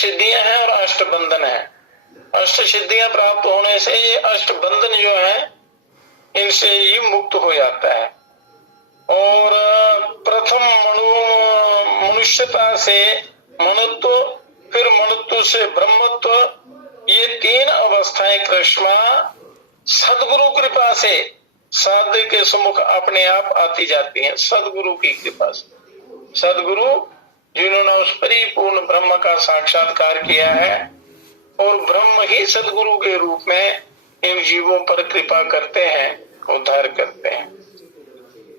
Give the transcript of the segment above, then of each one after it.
सिद्धियां हैं और अष्ट बंधन है। अष्ट सिद्धियां प्राप्त होने से ये अष्ट बंधन जो है इनसे ही मुक्त हो जाता है। और प्रथम मनुष्यता से मनुत्व, फिर मनुत्व से ब्रह्मत्व, ये तीन अवस्थाएं कृष्णा सदगुरु कृपा से साधु के सम्मुख अपने आप आती जाती हैं। सदगुरु की कृपा से, सदगुरु जिन्होंने उस परिपूर्ण ब्रह्म का साक्षात्कार किया है और ब्रह्म ही सदगुरु के रूप में इन जीवों पर कृपा करते हैं, उद्धार करते हैं।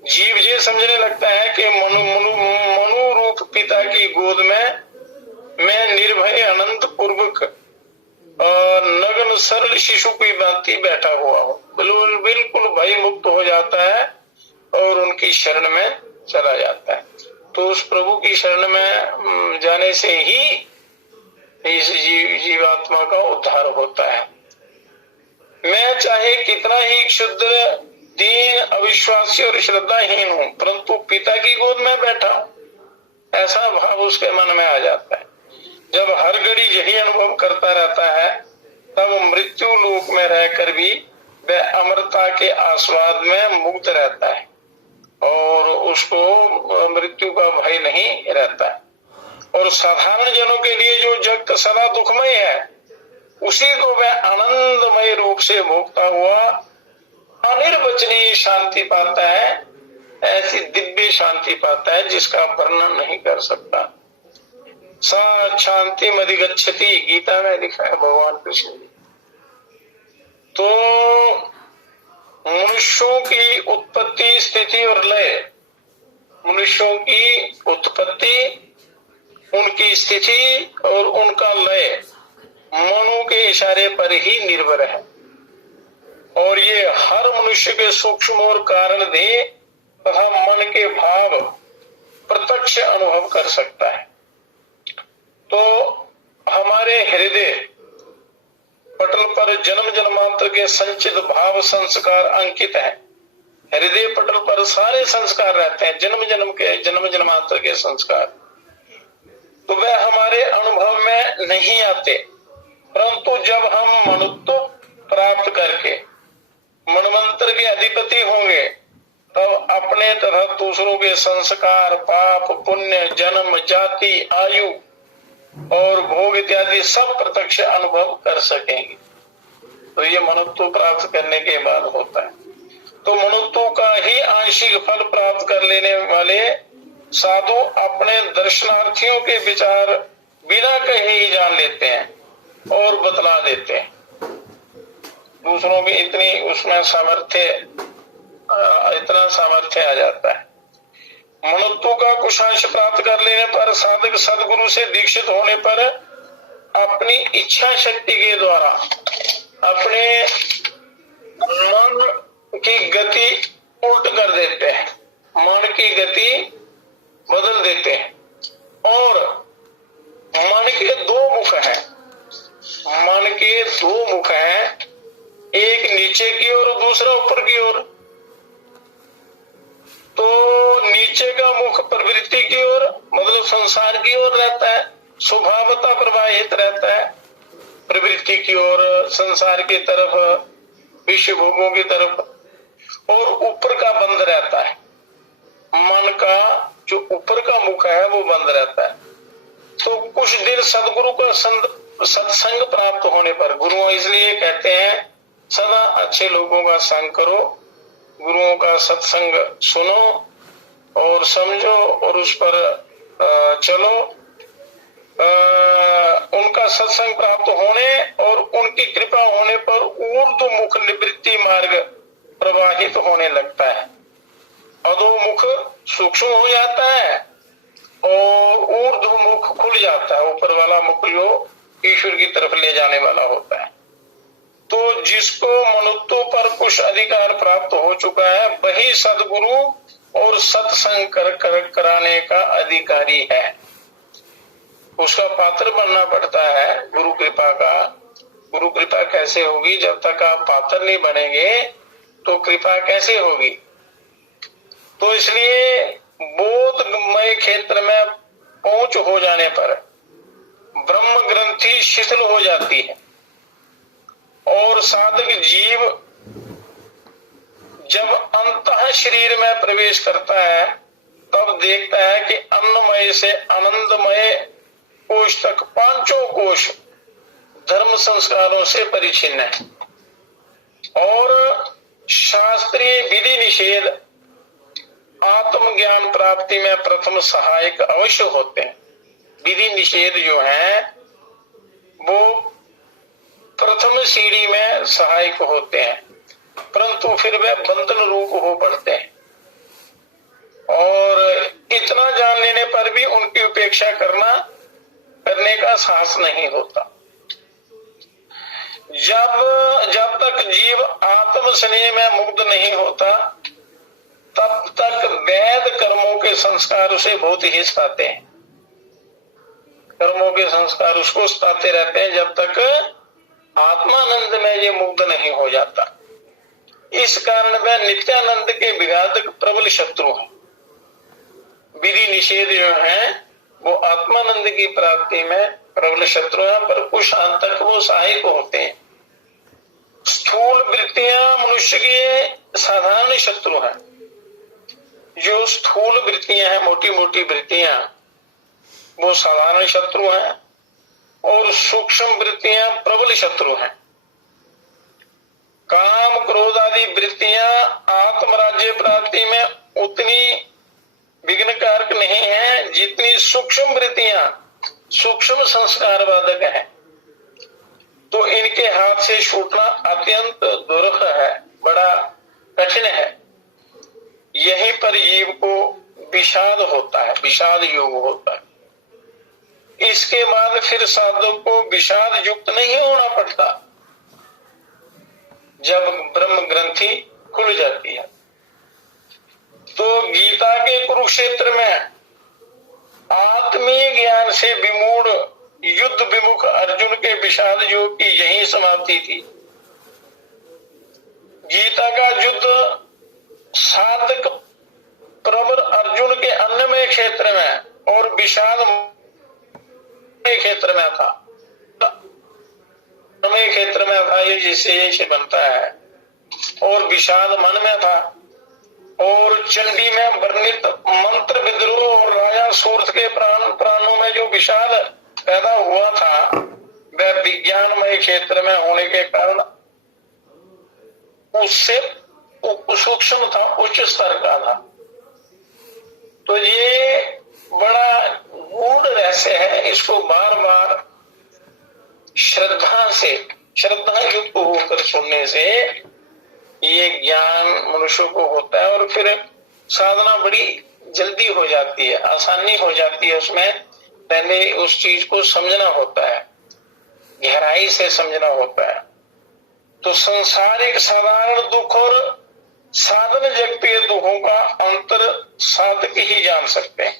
जीव ये समझने लगता है कि मनु रूप पिता की गोद में मैं निर्भय अनंत पूर्वक और नग्न सरल शिशु की भांति बैठा हुआ हूँ। बिल्कुल भय मुक्त हो जाता है और उनकी शरण में चला जाता है। तो उस प्रभु की शरण में जाने से ही इस जीवात्मा का उद्धार होता है। मैं चाहे कितना ही क्षुद्र, दीन, अविश्वासी और श्रद्धाहीन हूँ, परंतु पिता की गोद में बैठा हूँ, ऐसा भाव उसके मन में आ जाता है। जब हर घड़ी यही अनुभव करता रहता है, तब मृत्यु लोक में रहकर भी वह अमरता के आस्वाद में मुक्त रहता है और उसको मृत्यु का भय नहीं रहता है। और साधारण जनों के लिए जो जगत सदा दुखमय है, उसी को वह आनंदमय रूप से भोगता हुआ अनिर्वचनीय शांति पाता है। ऐसी दिव्य शांति पाता है जिसका वर्णन नहीं कर सकता। सा शांति मधिगच्छति, गीता में लिखा है भगवान कृष्ण जी। तो मनुष्यों की उत्पत्ति, स्थिति और लय, मनुष्यों की उत्पत्ति, उनकी स्थिति और उनका लय मनु के इशारे पर ही निर्भर है। और ये हर मनुष्य के सूक्ष्म और कारण दे तथा मन के भाव प्रत्यक्ष अनुभव कर सकता है। तो हमारे हृदय पटल पर जन्म जन्मांतर के संचित भाव संस्कार अंकित है। हृदय पटल पर सारे संस्कार रहते हैं, जन्म जन्मांतर के संस्कार। तो वह हमारे अनुभव में नहीं आते, परंतु जब हम मनुत्व प्राप्त करके मनवंतर के अधिपति होंगे, तब अपने तथा दूसरों के संस्कार, पाप, पुण्य, जन्म, जाति, आयु और भोग इत्यादि सब प्रत्यक्ष अनुभव कर सकेंगे। तो ये मनुत्व प्राप्त करने के बाद होता है। तो मनुत्व का ही आंशिक फल प्राप्त कर लेने वाले साधु अपने दर्शनार्थियों के विचार बिना कहे ही जान लेते हैं और बतला देते हैं। दूसरों की इतना सामर्थ्य आ जाता है। मनुत्व का कुछ अंश प्राप्त कर लेने पर साधक सदगुरु से दीक्षित होने पर अपनी इच्छा शक्ति के द्वारा अपने मन की गति उल्ट कर देते हैं, मन की गति बदल देते हैं। और मन के दो मुख हैं, मन के दो मुख हैं, एक नीचे की ओर और दूसरा ऊपर की ओर। तो नीचे का मुख प्रवृत्ति की ओर, मतलब संसार की ओर रहता है, स्वभावतः प्रवाहित रहता है प्रवृत्ति की ओर, संसार की तरफ, विश्व भोगों की तरफ। और ऊपर का बंद रहता है, मन का जो ऊपर का मुख है वो बंद रहता है। तो कुछ दिन सदगुरु का सत्संग प्राप्त होने पर, गुरु इसलिए कहते हैं सदा अच्छे लोगों का संग करो, गुरुओं का सत्संग सुनो और समझो और उस पर चलो। उनका सत्संग प्राप्त होने और उनकी कृपा होने पर ऊर्ध्वमुख निवृत्ति मार्ग प्रवाहित होने लगता है। अधोमुख सूक्ष्म हो जाता है और ऊर्ध्वमुख खुल जाता है, ऊपर वाला मुख जो ईश्वर की तरफ ले जाने वाला होता है। तो जिसको मनुत्व पर कुछ अधिकार प्राप्त हो चुका है, वही सदगुरु और सत्संग कराने का अधिकारी है। उसका पात्र बनना पड़ता है गुरु कृपा का। गुरु कृपा कैसे होगी? जब तक आप पात्र नहीं बनेंगे तो कृपा कैसे होगी? तो इसलिए बोधमय क्षेत्र में पहुंच हो जाने पर, ब्रह्म ही शिथिल हो जाती है। और साधक जीव जब अंतः शरीर में प्रवेश करता है तब देखता है कि अन्नमय से आनंदमय कोश तक पांचों कोश धर्म संस्कारों से परिचिन्न है और शास्त्रीय विधि निषेध आत्मज्ञान प्राप्ति में प्रथम सहायक अवश्य होते हैं। विधि निषेध जो है वो प्रथम सीढ़ी में सहायक होते हैं, परंतु फिर वे बंधन रूप हो पड़ते हैं और इतना जान लेने पर भी उनकी उपेक्षा करने का साहस नहीं होता। जब तक जीव आत्म स्नेह में मुग्ध नहीं होता तब तक वैध कर्मों के संस्कार उसे बहुत ही सताते हैं। कर्मों के संस्कार उसको सताते रहते हैं जब तक आत्मानंद में ये मुग्ध नहीं हो जाता। इस कारण वह नित्यानंद के विघातक प्रबल शत्रु हैं। विधि निषेध जो है वो आत्मानंद की प्राप्ति में प्रबल शत्रु हैं, पर कुछ अंत तक वो सहायक होते हैं। स्थूल वृत्तियां मनुष्य के साधारण शत्रु हैं। जो स्थूल वृत्तियां हैं, मोटी मोटी वृत्तियां, वो साधारण शत्रु हैं और सूक्ष्म वृत्तियां प्रबल शत्रु हैं। काम क्रोध आदि वृत्तियां आत्मराज्य प्राप्ति में उतनी विघ्न कारक नहीं है जितनी सूक्ष्म वृत्तियां सूक्ष्म संस्कार बाधक है। तो इनके हाथ से छूटना अत्यंत दुर्लभ है, बड़ा कठिन है। यहीं पर जीव को विषाद होता है, विषाद योग होता है। इसके बाद फिर साधक को विषाद युक्त नहीं होना पड़ता जब ब्रह्म ग्रंथि खुल जाती है। तो गीता के कुरुक्षेत्र में आत्मीय ज्ञान से विमूढ़ युद्ध विमुख अर्जुन के विषाद योग की यही समाप्ति थी। गीता का युद्ध साधक प्रवर अर्जुन के अन्नमय क्षेत्र में और विषाद के क्षेत्र में था। अन्नमय क्षेत्र में था ये जिससे बनता है, और विषाद मन में था। और चंडी में वर्णित मंत्र विद्रोह और राजा सूर्थ के प्राणों में जो विषाद पैदा हुआ था वह विज्ञानमय क्षेत्र में होने के कारण उससे सूक्ष्म था, उच्च स्तर का था। तो ये बड़ा गूढ़ रहस्य है। इसको बार बार श्रद्धा युक्त होकर सुनने से ये ज्ञान मनुष्य को होता है और फिर साधना बड़ी जल्दी हो जाती है, आसानी हो जाती है। उसमें पहले उस चीज को समझना होता है, गहराई से समझना होता है। तो संसारिक साधारण दुख और साधन जगत के दुखों का अंतर साधक ही जान सकते हैं।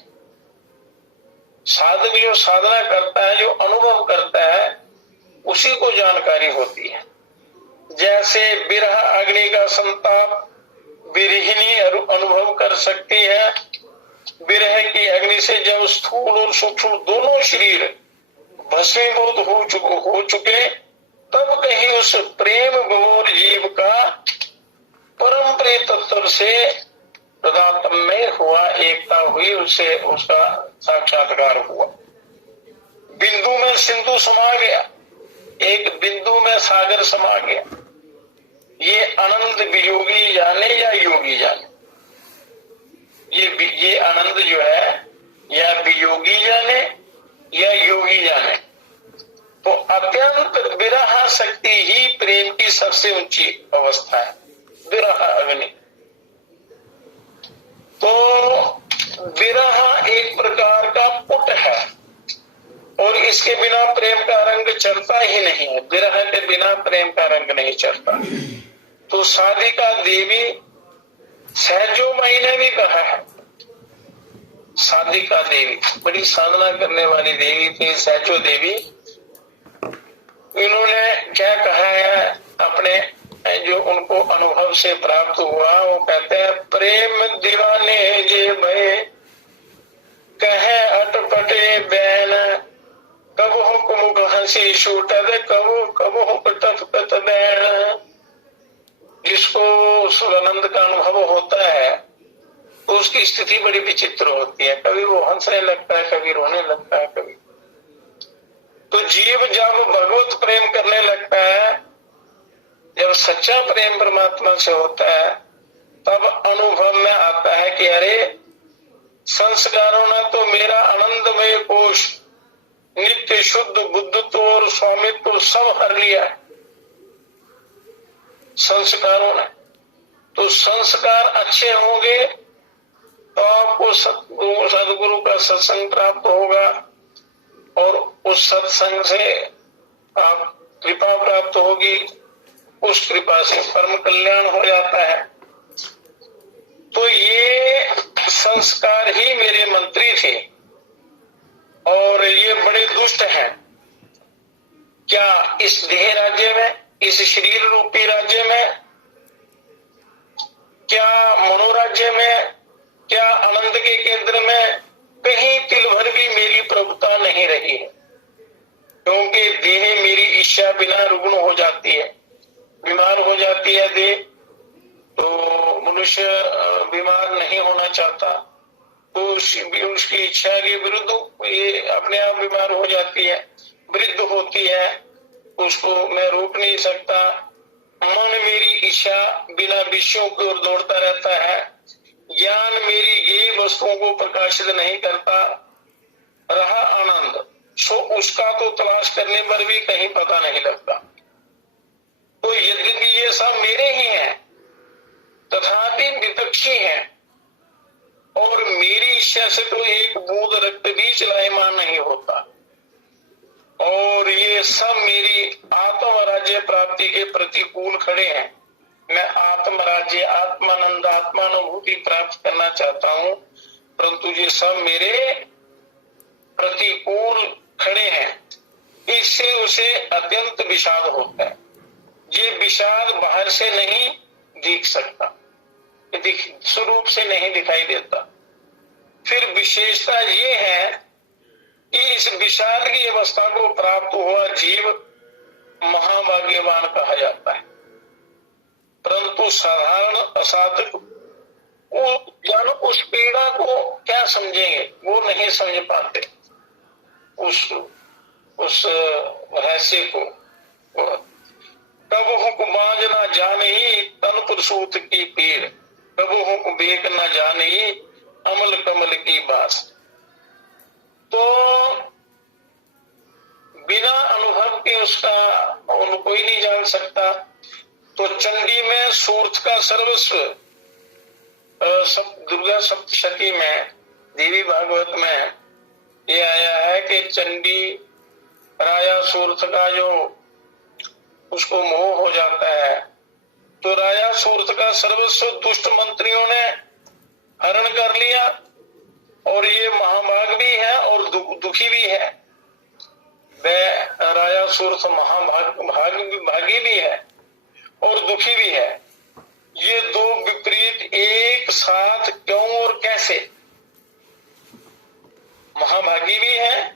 साधक जो साधना करता है, जो अनुभव करता है, उसी को जानकारी होती है। जैसे विरह अग्नि का संताप विरहिणी अनुभव कर सकती है। विरह की अग्नि से जब स्थूल और सूक्ष्म दोनों शरीर भस्मीभूत हो चुके तब कहीं उस प्रेम गौर जीव का परम प्रिय तत्व से प्रदात्मय हुआ, एकता हुई, उससे उसका साक्षात्कार हुआ। बिंदु में सिंधु समा गया, एक बिंदु में सागर समा गया। ये आनंद वियोगी जाने या योगी जाने, ये आनंद जो है या वियोगी जाने या योगी जाने। तो अत्यंत विरह शक्ति ही प्रेम की सबसे ऊंची अवस्था है, विरह अग्नि। तो विरह एक प्रकार का पुट है और इसके बिना प्रेम का रंग चढ़ता ही नहीं है। विरह के बिना प्रेम का रंग नहीं चढ़ता। तो साधिका देवी सहजो माई ने भी कहा है, साधिका देवी बड़ी साधना करने वाली देवी थी सहजो देवी। इन्होंने क्या कहा है अपने जो उनको अनुभव से प्राप्त हुआ, वो कहते हैं प्रेम दीवाने जे भय कहे अटपटे बैन कब हुक मुख फांसी छूटद कबो कबो कटत कतदैन। जिसको सुरानंद का अनुभव होता है तो उसकी स्थिति बड़ी विचित्र होती है, कभी वो हंसने लगता है, कभी रोने लगता है, कभी। तो जीव जब भगवत प्रेम करने लगता है, जब सच्चा प्रेम परमात्मा से होता है, तब अनुभव में आता है कि अरे संस्कारों ने तो मेरा आनंदमय कोश, नित्य शुद्ध बुद्धत्व और स्वामित्व सब हर लिया है संस्कारों ने। तो संस्कार अच्छे होंगे तो आपको सदगुरु का सत्संग प्राप्त होगा और उस सत्संग से आप कृपा प्राप्त होगी, उस कृपा से परम कल्याण हो जाता है। तो ये संस्कार ही मेरे मंत्री थे और ये बड़े दुष्ट हैं। क्या इस देह राज्य में, इस शरीर रूपी राज्य में, क्या मनोराज्य में, क्या आनंद के केंद्र में कहीं तिल भर भी मेरी प्रभुता नहीं रही है, क्योंकि देह मेरी इच्छा बिना रुग्ण हो जाती है, बीमार हो जाती है देह। तो मनुष्य बीमार नहीं होना चाहता, तो उसकी इच्छा के विरुद्ध ये अपने आप बीमार हो जाती है, वृद्ध होती है, उसको मैं रोक नहीं सकता। मन मेरी इच्छा बिना विषयों की ओर दौड़ता रहता है, ज्ञान मेरी गेय वस्तुओं को प्रकाशित नहीं करता। रहा आनंद, सो उसका तो तलाश करने पर भी कहीं पता नहीं लगता। तो यद्यपि ये सब मेरे ही हैं, तथापि विपक्षी हैं और मेरी इच्छा से तो एक बूंद रक्त भी चलायमान नहीं होता। और ये सब मेरी आत्मराज्य प्राप्ति के प्रतिकूल खड़े हैं। मैं आत्मराज्य, आत्मानंद, आत्मानुभूति प्राप्त करना चाहता हूँ, परंतु ये सब मेरे प्रतिकूल खड़े हैं। इससे उसे अत्यंत विषाद होता है। ये विषाद बाहर से नहीं दिख सकता, स्वरूप से नहीं दिखाई देता। फिर विशेषता ये है कि इस विषाद की अवस्था को प्राप्त हुआ जीव महाभाग्यवान कहा जाता है, परंतु साधारण असाधक वो जानो उस पीड़ा को क्या समझेंगे, वो नहीं समझ पाते उस रहस्य को। कब हुक बांझ न जाने ही तन प्रसूत की पीड़, कब हुक बेक न जाने ही अमल कमल की बात। तो बिना अनुभव के उसका कोई नहीं जान सकता। तो चंडी में सूर्थ का सर्वस्व, दुर्गा सप्तशती में, देवी भागवत में ये आया है कि चंडी राया सूर्थ का जो उसको मोह हो जाता है, तो राया सूर्थ का सर्वस्व दुष्ट मंत्रियों ने हरण कर लिया और ये महाभाग भी है और दुखी भी है। वह राया सूर्थ भागी भी है और दुखी भी है। ये दो विपरीत एक साथ क्यों और कैसे? महाभागी भी है,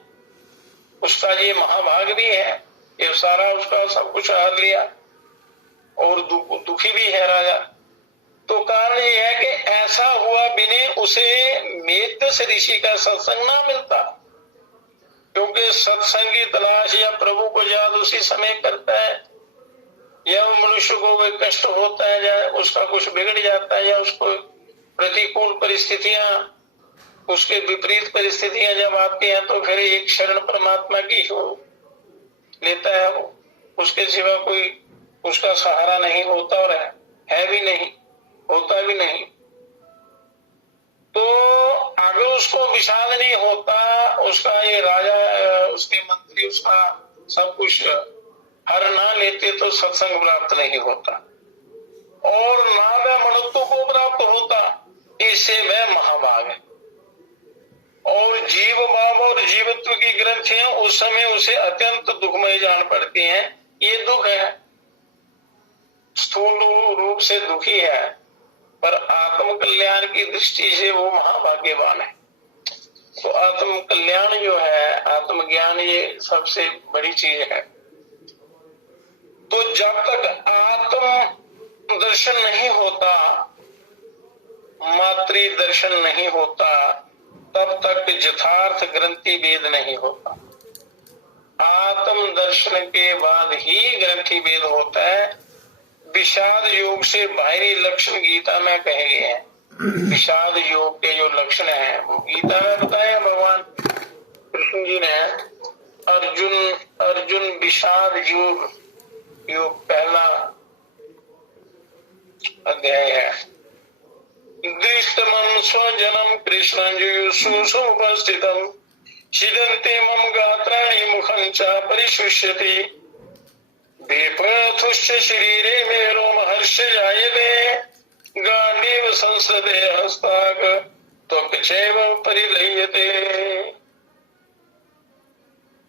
उसका ये महाभाग भी है, ये सारा उसका सब कुछ हार लिया, और दुखी भी है राजा। तो कारण ये है कि ऐसा हुआ बिने उसे मेद्यस ऋषि का सत्संग ना मिलता, क्योंकि सत्संग की तलाश या प्रभु को याद उसी समय करता है, या मनुष्य को कोई कष्ट होता है, या उसका कुछ बिगड़ जाता है, या उसको प्रतिकूल परिस्थितियां, उसके विपरीत परिस्थितियां जब आती हैं, तो फिर एक शरण परमात्मा की हो लेता है वो, उसके सिवा कोई उसका सहारा नहीं होता और है भी नहीं, होता भी नहीं। तो अगर उसको विषाद नहीं होता, उसका ये राजा, उसके मंत्री उसका सब कुछ हर ना लेते, तो सत्संग प्राप्त नहीं होता और ना वह मनुत्व को प्राप्त होता, इससे वह महाभाग है। और जीव भाव और जीवत्व की ग्रंथियां उस समय उसे अत्यंत दुखमय जान पड़ती हैं। ये दुख है, स्थूल रूप से दुखी है, पर आत्म कल्याण की दृष्टि से वो महाभाग्यवान है। इसको आत्म कल्याण जो है, आत्मज्ञान, ये सबसे बड़ी चीज है। तो जब तक आत्म दर्शन नहीं होता, मातृ दर्शन नहीं होता, तब तक यथार्थ ग्रंथि भेद नहीं होता। आत्म दर्शन के बाद ही ग्रंथि भेद होता है। विषाद योग से बाहरी लक्षण गीता में कहे गए हैं। विषाद योग के जो लक्षण हैं वो गीता में बताया भगवान कृष्ण जी ने। अर्जुन विषाद योग पहला अध्याय है। दृष्टमं स्वजनम कृष्ण सुपस्थितम छिदन्ते मम गात्राणि मुखं च परिशुष्यति वेपथुश्च शरीरे मे रोमहर्ष जायते गांडीव संसदे हस्ताक त्वक्चैव परिलय्यते।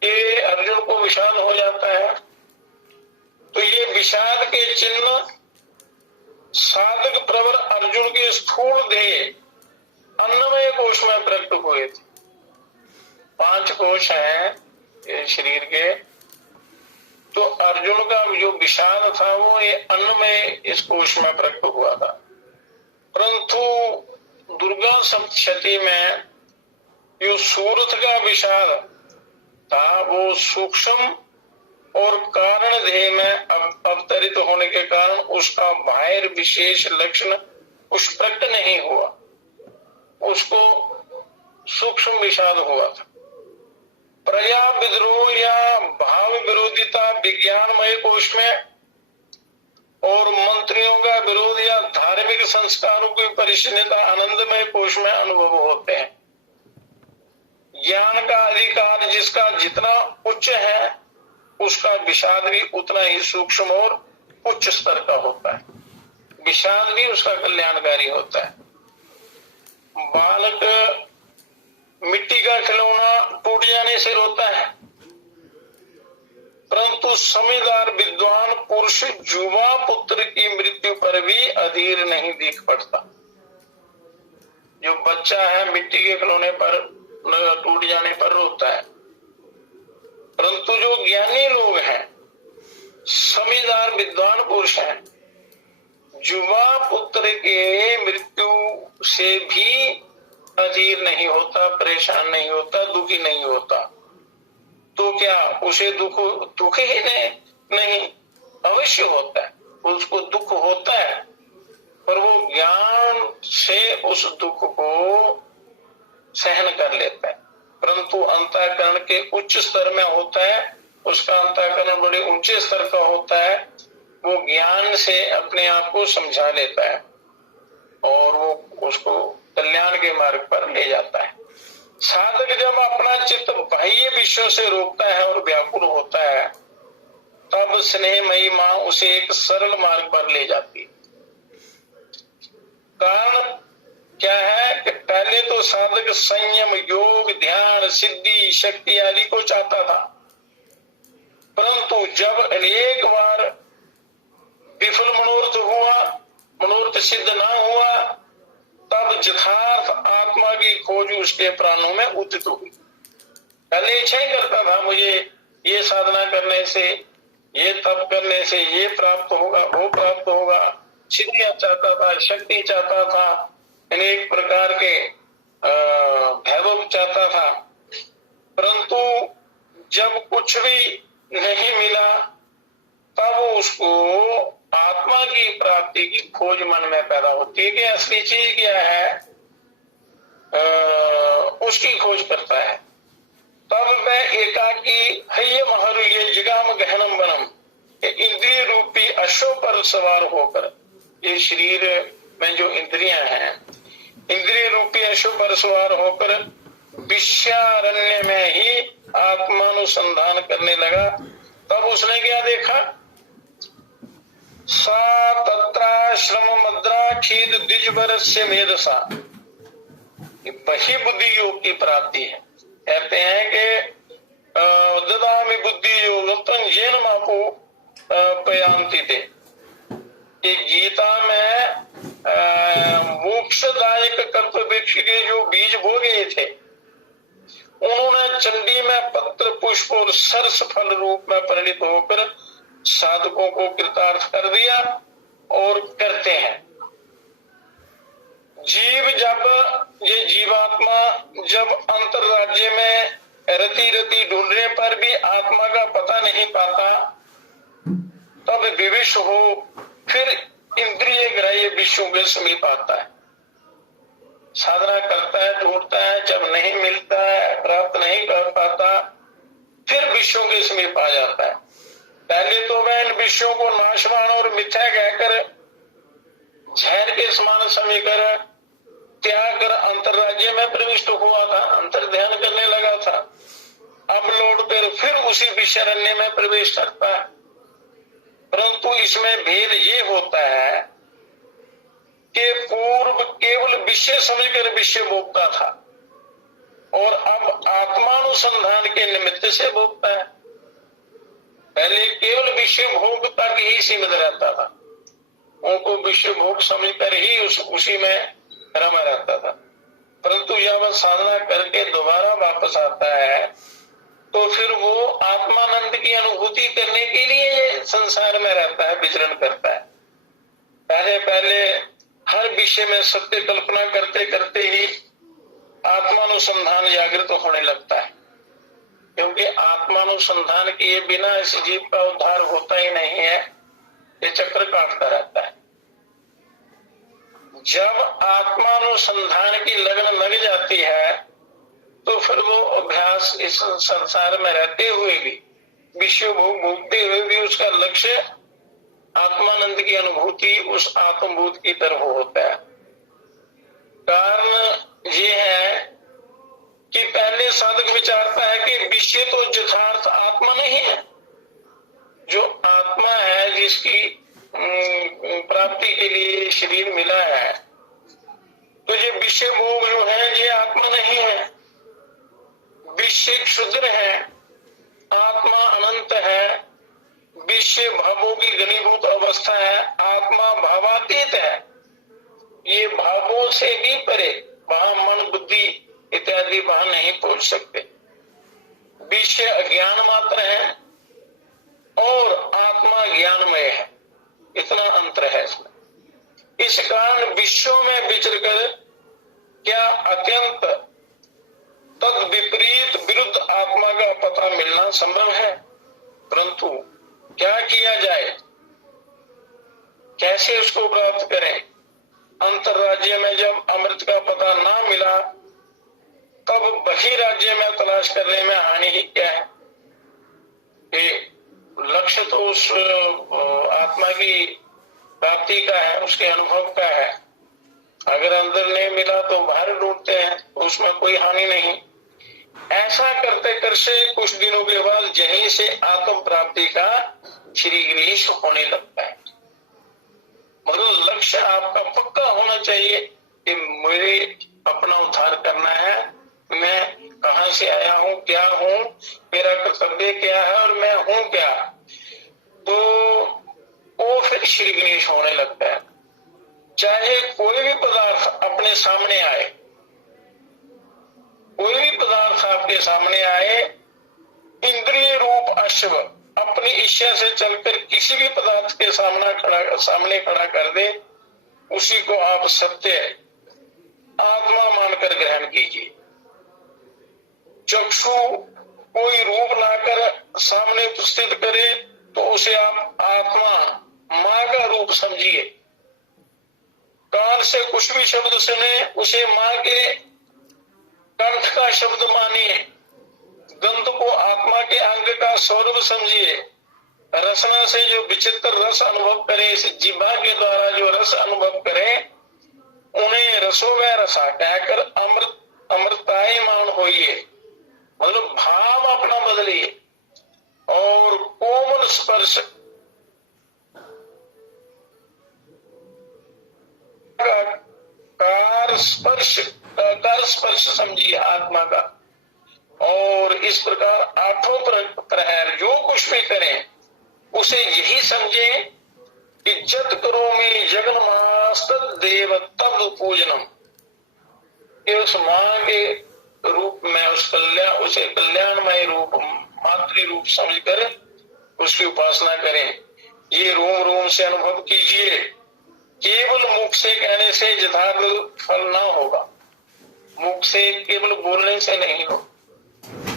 ये अर्जुन को विषाद हो जाता है। तो ये विषाद के चिन्ह साधक प्रवर अर्जुन के स्थूल देह अन्नमय कोश में प्रकट हुए थे। 5 कोश हैं शरीर के। तो अर्जुन का जो विषाद था वो ये अन्नमय इस कोश में प्रकट हुआ था। परंतु दुर्गा सप्तशती में जो सूरत का विषाद था वो सूक्ष्म और कारण देह में अवतरित होने के कारण उसका बाहर विशेष लक्षण कुछ प्रकट नहीं हुआ, उसको सूक्ष्म विषाद हुआ था। प्रया विद्रोह या भाव विरोधिता विज्ञानमय कोश में और मंत्रियों का विरोध या धार्मिक संस्कारों की परिच्छिन्नता आनंदमय कोश में अनुभव होते हैं। ज्ञान का अधिकार जिसका जितना उच्च है उसका विषाद भी उतना ही सूक्ष्म और उच्च स्तर का होता है। विषाद भी उसका कल्याणकारी होता है। बालक मिट्टी का खिलौना टूट जाने से रोता है, परंतु समझदार विद्वान पुरुष युवा पुत्र की मृत्यु पर भी अधीर नहीं दिख पड़ता। जो बच्चा है मिट्टी के खिलौने पर टूट जाने पर रोता है, परंतु जो ज्ञानी लोग हैं, समझदार विद्वान पुरुष हैं, युवा पुत्र के मृत्यु से भी अधीर नहीं होता, परेशान नहीं होता, दुखी नहीं होता। तो क्या उसे दुख ही नहीं अवश्य होता है, उसको दुख होता है, पर वो ज्ञान से उस दुख को सहन कर लेता है। परंतु अंतःकरण के उच्च स्तर में होता है, उसका अंतःकरण बड़े ऊंचे स्तर का होता है, वो ज्ञान से अपने आप को समझा लेता है और वो उसको कल्याण के मार्ग पर ले जाता है। साधक जब अपना चित्त बाह्य विषयों से रोकता है और व्याकुल होता है, तब स्नेहमयी मां उसे एक सरल मार्ग पर ले जाती है। कारण क्या है कि पहले तो साधक संयम, योग, ध्यान, सिद्धि, शक्ति आदि को चाहता था, परंतु जब अनेक बार विफल मनोरथ सिद्ध ना हुआ, तब यथार्थ आत्मा की खोज उसके प्राणों में उदित हुई। पहले इच्छा ही करता था मुझे ये साधना करने से, ये तप करने से ये प्राप्त होगा, वो प्राप्त होगा, सिद्धियां चाहता था, शक्ति चाहता था, अनेक प्रकार के वैभव चाहता था, परंतु जब कुछ भी नहीं मिला तब उसको आत्मा की प्राप्ति की खोज मन में पैदा होती है कि असली चीज क्या है, उसकी खोज करता है। तब मैं एकाकी हय महरु ये जिगाम गहनम वनम, इंद्रिय रूपी अश्व पर सवार होकर, ये शरीर में जो इंद्रियां हैं, इंद्रिय रूपी अश्व पर सवार होकर विषयारण्य में ही आत्मानुसंधान करने लगा। तब उसने क्या देखा, सा तत्राश्रम मद्रा खीद द्विजवरस्य मेधसा, वही बुद्धि योग की प्राप्ति है। कहते हैं कि ददामि बुद्धि योग येन मापो पयांति थे। ये गीता में मोक्षदायक कल्प वृक्ष के जो बीज बो गए थे, उन्होंने चंडी में पत्र पुष्प और सरस फल रूप में परिणित होकर साधकों को कृतार्थ कर दिया और करते हैं। ये जीवात्मा जब अंतर राज्य में रति रति ढूंढने पर भी आत्मा का पता नहीं पाता, तब विविश हो फिर इंद्रिय ग्राह्य विषयों के समीप आता है। साधना करता है, ढूंढता है, जब नहीं मिलता है, प्राप्त नहीं कर पाता, फिर विषयों के समीप आ जाता है। पहले तो वह इन विषयों को नाशवान और मिथ्या कहकर जहर के समान समझकर त्याग कर अंतरराज्य में प्रविष्ट हुआ था, अंतर ध्यान करने लगा था। अब लौटकर फिर उसी विषयारण्य में प्रवेश करता है। परंतु इसमें भेद ये होता है कि पूर्व केवल विषय समझकर विषय भोगता था और अब आत्मानुसंधान के निमित्त से भोगता है। पहले केवल विषय भोग तक ही सीमित रहता था, उनको विषय भोग समझकर ही उसी में रमा रहता था। परंतु जब साधना करके दोबारा वापस आता है तो फिर वो आत्मानंद की अनुभूति करने के लिए संसार में रहता है, विचरण करता है। पहले पहले हर विषय में सत्य कल्पना करते करते ही आत्मानुसंधान जागृत होने लगता है, क्योंकि आत्मानुसंधान किए बिना इस जीव का उद्धार होता ही नहीं है, ये चक्र काटता रहता है। जब आत्मानुसंधान की लगन लग जाती है तो फिर वो अभ्यास इस संसार में रहते हुए भी, विषय भोग भोगते हुए भी उसका लक्ष्य आत्मानंद की अनुभूति, उस आत्मभूत की तरफ होता है। कारण ये है कि पहले साधक विचारता है कि विषय तो यथार्थ आत्मा नहीं है। जो आत्मा है, जिसकी प्राप्ति के लिए शरीर मिला है, तो ये विषय भोग जो है ये आत्मा नहीं है। विषय क्षुद्र है, आत्मा अनंत है। विषय भावों की घनीभूत अवस्था है, आत्मा भावातीत है। ये भावों से भी परे, वहां मन बुद्धि इत्यादि वहां नहीं पहुंच सकते। विषय अज्ञान मात्र है और आत्मा ज्ञानमय है, इतना अंतर है इसमें। इस कारण विश्व में विचर कर क्या अत्यंत तद विपरीत विरुद्ध आत्मा का पता मिलना संभव है। परंतु क्या किया जाए, कैसे उसको प्राप्त करें? अंतर राज्य में जब अमृत का पता ना मिला, तब बही राज्य में तलाश करने में हानि ही क्या है? लक्ष्य तो उस आत्मा की प्राप्ति का है, उसके अनुभव का है। अगर अंदर नहीं मिला तो बाहर ढूंढते हैं, उसमें कोई हानि नहीं। ऐसा करते करते कुछ दिनों के बाद यहीं से आत्म प्राप्ति का श्री गणेश होने लगता है। मतलब लक्ष्य आपका पक्का होना चाहिए कि मुझे अपना उद्धार करना है, मैं कहां से आया हूं, क्या हूं, मेरा कर्तव्य क्या है और मैं हूं क्या। तो वो फिर श्री गणेश होने लगता है। चाहे कोई भी पदार्थ अपने सामने आए, कोई भी पदार्थ आपके सामने आए, इंद्रिय रूप अश्व अपनी इच्छा से चलकर किसी भी पदार्थ के सामने खड़ा कर दे, उसी को आप सत्य आत्मा मानकर ग्रहण कीजिए। चक्षु कोई रूप लाकर सामने उपस्थित करे तो उसे आप आत्मा मां का रूप समझिए। कान से कुछ भी शब्द सुने, उसे मां के कंठ का शब्द मानिए। गंध को आत्मा के अंग का स्वरूप समझिए। रसना से जो विचित्र रस अनुभव करे, इस जिह्वा के द्वारा जो रस अनुभव करे, उन्हें रसो व रसा कहकर अमृतायमान होइए। मतलब भाव अपना बदलिए। और कोमल स्पर्श कार स्पर्श समझिए आत्मा का। और इस प्रकार आठों प्रहर जो कुछ भी करें उसे यही समझे कि जत करोमि जगन्मास्त देव तब पूजनम। उस मां के रूप में उसे कल्याणमय रूप मातृ रूप समझकर उसकी उपासना करें। ये रोम रोम से अनुभव कीजिए। केवल मुख से कहने से यथार्थ फल ना होगा, मुख से केवल बोलने से नहीं हो,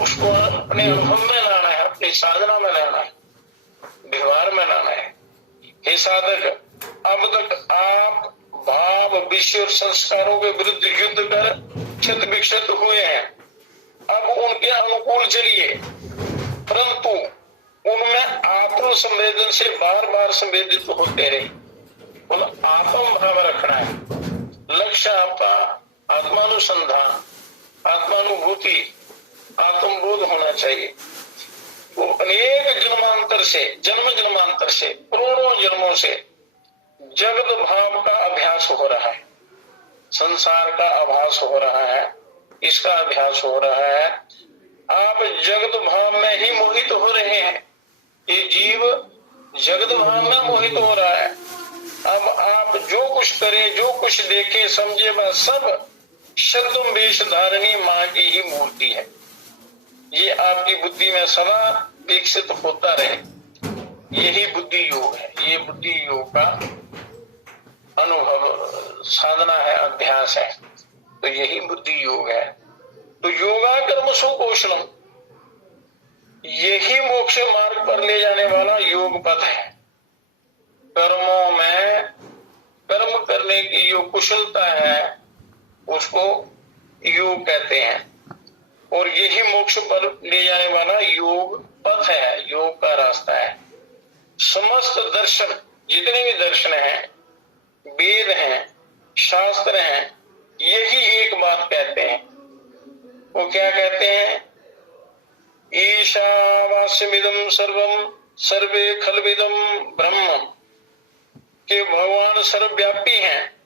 उसको अपने अनुभव में लाना है, अपनी साधना में लाना है, व्यवहार में लाना है। हे साधक, अब तक आप भाव विषय और संस्कारों के विरुद्ध युद्ध कर क्षत विक्षत हुए हैं। अब उनके अनुकूल चलिए, परंतु उनमें आत्म संवेदन से बार बार संवेदित होते रहे। उन आत्म भाव रखना है। लक्ष्य आपका आत्मानुसंधान, आत्मानुभूति, आत्मबोध होना चाहिए। वो अनेक जन्मांतर से, जन्म जन्मांतर से, करोड़ों जन्मों से जगत भाव का अभ्यास हो रहा है, संसार का आभास हो रहा है, इसका अभ्यास हो रहा है। आप जगत भाव में ही मोहित हो रहे हैं। ये जीव जगत भाव में मोहित हो रहा है। अब आप जो कुछ करें, जो कुछ देखें, समझे, वह सब शब्द वेश धारणी माँ की ही मूर्ति है। ये आपकी बुद्धि में सदा विकसित होता रहे। यही बुद्धि योग है। ये बुद्धि योग का अनुभव साधना है, अभ्यास है। तो यही बुद्धि योग है। तो योगा कर्म सुकौशलम, यही मोक्ष मार्ग पर ले जाने वाला योग पथ है। कर्मों में कर्म करने की जो कुशलता है उसको योग कहते हैं, और यही मोक्ष पर ले जाने वाला योग पथ है, योग का रास्ता है। समस्त दर्शन, जितने भी दर्शन हैं, वेद हैं, शास्त्र हैं, यही एक बात कहते हैं। वो क्या कहते हैं? ईशावास्यमिदं सर्वं सर्वे खलविदं ब्रह्म, कि भगवान सर्वव्यापी हैं।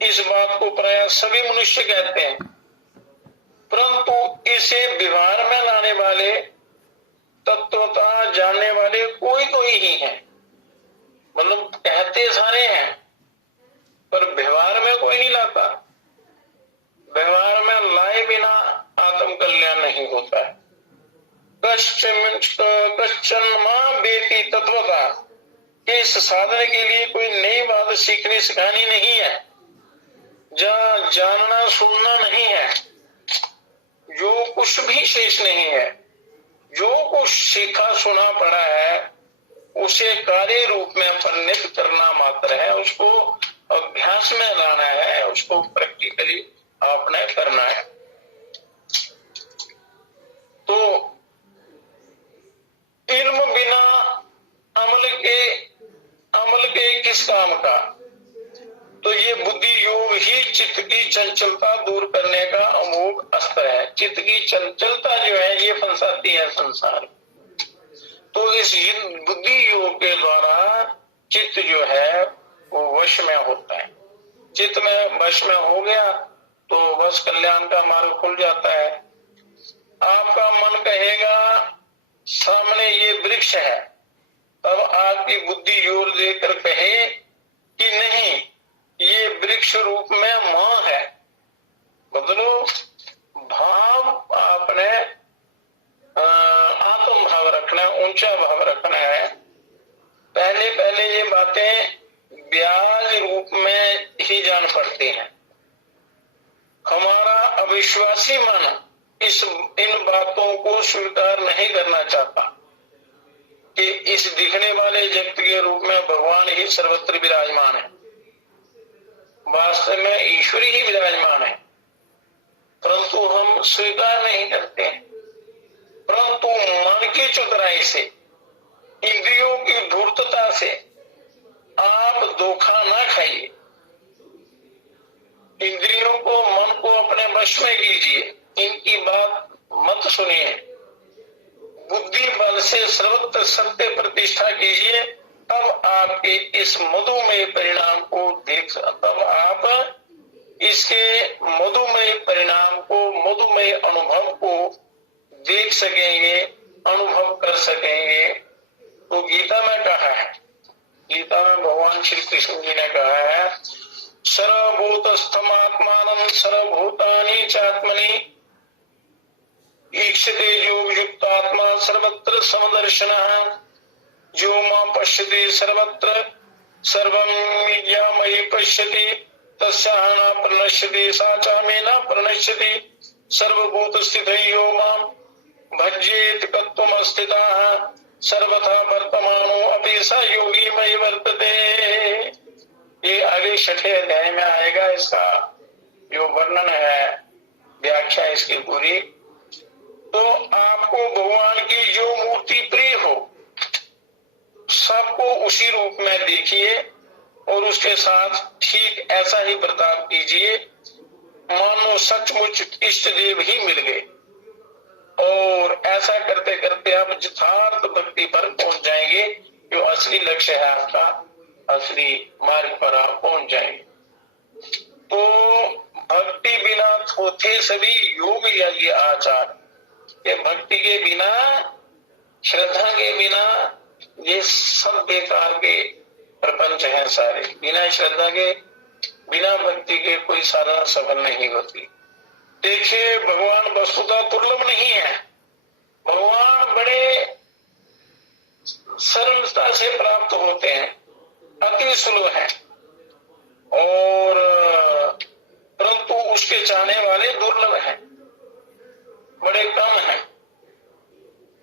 इस बात को प्राय सभी मनुष्य कहते हैं, परंतु इसे व्यवहार में लाने वाले, तत्वता जानने वाले कोई ही है। मतलब कहते सारे हैं पर व्यवहार में कोई नहीं लाता। व्यवहार में लाए बिना आत्म कल्याण नहीं होता है। कश्चन मां बेटी तत्वता, इस साधन के लिए कोई नई बात सीखनी सिखानी नहीं है, जहाँ जानना सुनना नहीं है, जो कुछ भी शेष नहीं है। जो कुछ सीखा सुना पड़ा है उसे कार्य रूप में परिणत करना मात्र है, उसको अभ्यास में लाना है, उसको प्रैक्टिकली आपने करना है। तो इल्म बिना अमल के किस काम का? तो ये बुद्धि योग ही चित्त की चंचलता दूर करने का अमोघ अस्त्र है। चित्त की चंचलता जो है ये फंसाती है संसार। तो इस बुद्धि योग के द्वारा चित्त जो है वो वश में होता है। चित्त में वश में हो गया तो बस कल्याण का मार्ग खुल जाता है। आपका मन कहेगा सामने ये वृक्ष है, तब आपकी बुद्धि जोर देकर कहे कि नहीं, ये वृक्ष रूप में मां है। बदलो भाव आपने आत्म भाव रखना है, ऊंचा भाव रखना है। पहले ये बातें ब्याज रूप में ही जान पड़ती हैं। हमारा अविश्वासी मन इन बातों को स्वीकार नहीं करना चाहता कि इस दिखने वाले जगत के रूप में भगवान ही सर्वत्र विराजमान है। वास्तव में ईश्वर ही विराजमान है, परंतु हम स्वीकार नहीं करते हैं। परंतु मन की चतुराई से, इंद्रियों की धूर्तता से आप धोखा ना खाइए। इंद्रियों को, मन को अपने वश में कीजिए, इनकी बात मत सुनिए। बुद्धि बल से सर्वत्र सत्य प्रतिष्ठा कीजिए, तब आपके इस मधुमेह परिणाम को तब आप इसके मधुमेह परिणाम को, मधुमेह अनुभव को देख सकेंगे, अनुभव कर सकेंगे। तो गीता में कहा है, गीता में भगवान श्री कृष्ण जी ने कहा है, सर्वभूतस्थमात्मानं सर्वभूतानि चात्मनि सर्वत्र समदर्शनः जो मां पश्यति सर्वत्र सर्वं मयि पश्यति तस्याः न प्रणश्यति सा च मे न प्रणश्यति सर्वभूत स्थितो यो मां भजेत तत्त्वम् स्थितः सर्वथा वर्तमानो अपि स योगी मयि वर्तते। ये आगे 6ठे अध्याय में आएगा, इसका जो वर्णन है, व्याख्या इसकी पूरी। तो आपको भगवान की जो मूर्ति प्रिय हो सबको उसी रूप में देखिए और उसके साथ ठीक ऐसा ही बर्ताव कीजिए मानो सचमुच इष्ट देव ही मिल गए। और ऐसा करते करते आप यथार्थ भक्ति पर पहुंच जाएंगे, जो असली लक्ष्य है आपका, असली मार्ग पर आप पहुंच जाएंगे। तो भक्ति बिना थोथे सभी योग यज्ञ आचार, ये भक्ति के बिना, श्रद्धा के बिना ये सब बेकार के प्रपंच हैं सारे। बिना श्रद्धा के, बिना भक्ति के कोई साधना सफल नहीं होती। देखिए, भगवान वस्तुतः दुर्लभ नहीं है, भगवान बड़े सरलता से प्राप्त होते हैं, अति सुलभ है, और परंतु उसके चाहने वाले दुर्लभ हैं, बड़े कम हैं।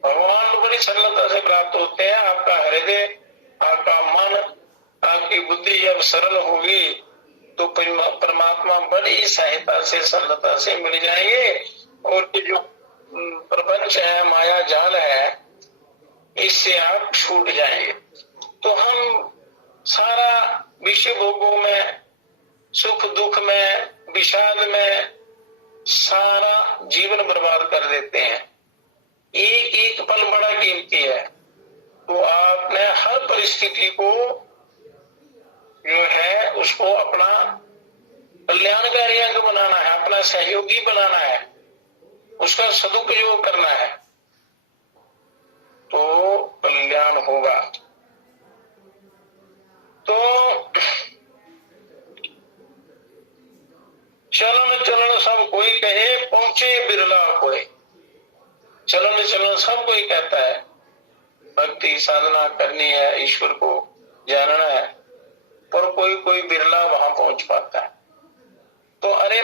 भगवान बड़ी सरलता से प्राप्त होते हैं। आपका हृदय, आपका मन, आपकी बुद्धि जब सरल होगी तो परमात्मा बड़ी सहायता से, सरलता से मिल जाएंगे। और जो प्रपंच है, माया जाल है, इससे आप छूट जाएंगे। तो हम सारा विषय भोगों में, सुख दुख में, विषाद में सारा जीवन बर्बाद कर देते हैं। एक एक पल बड़ा कीमती है। तो आपने हर परिस्थिति को जो है उसको अपना कल्याणकारी अंग बनाना है, अपना सहयोगी बनाना है, उसका सदुपयोग करना है, तो कल्याण होगा। तो चलन चलन सब कोई कहे, पहुंचे बिरला कोई। चलन चलन सब कोई कहता है, भक्ति साधना करनी है, ईश्वर को जानना है, पर कोई कोई बिरला वहां पहुंच पाता है। तो अरे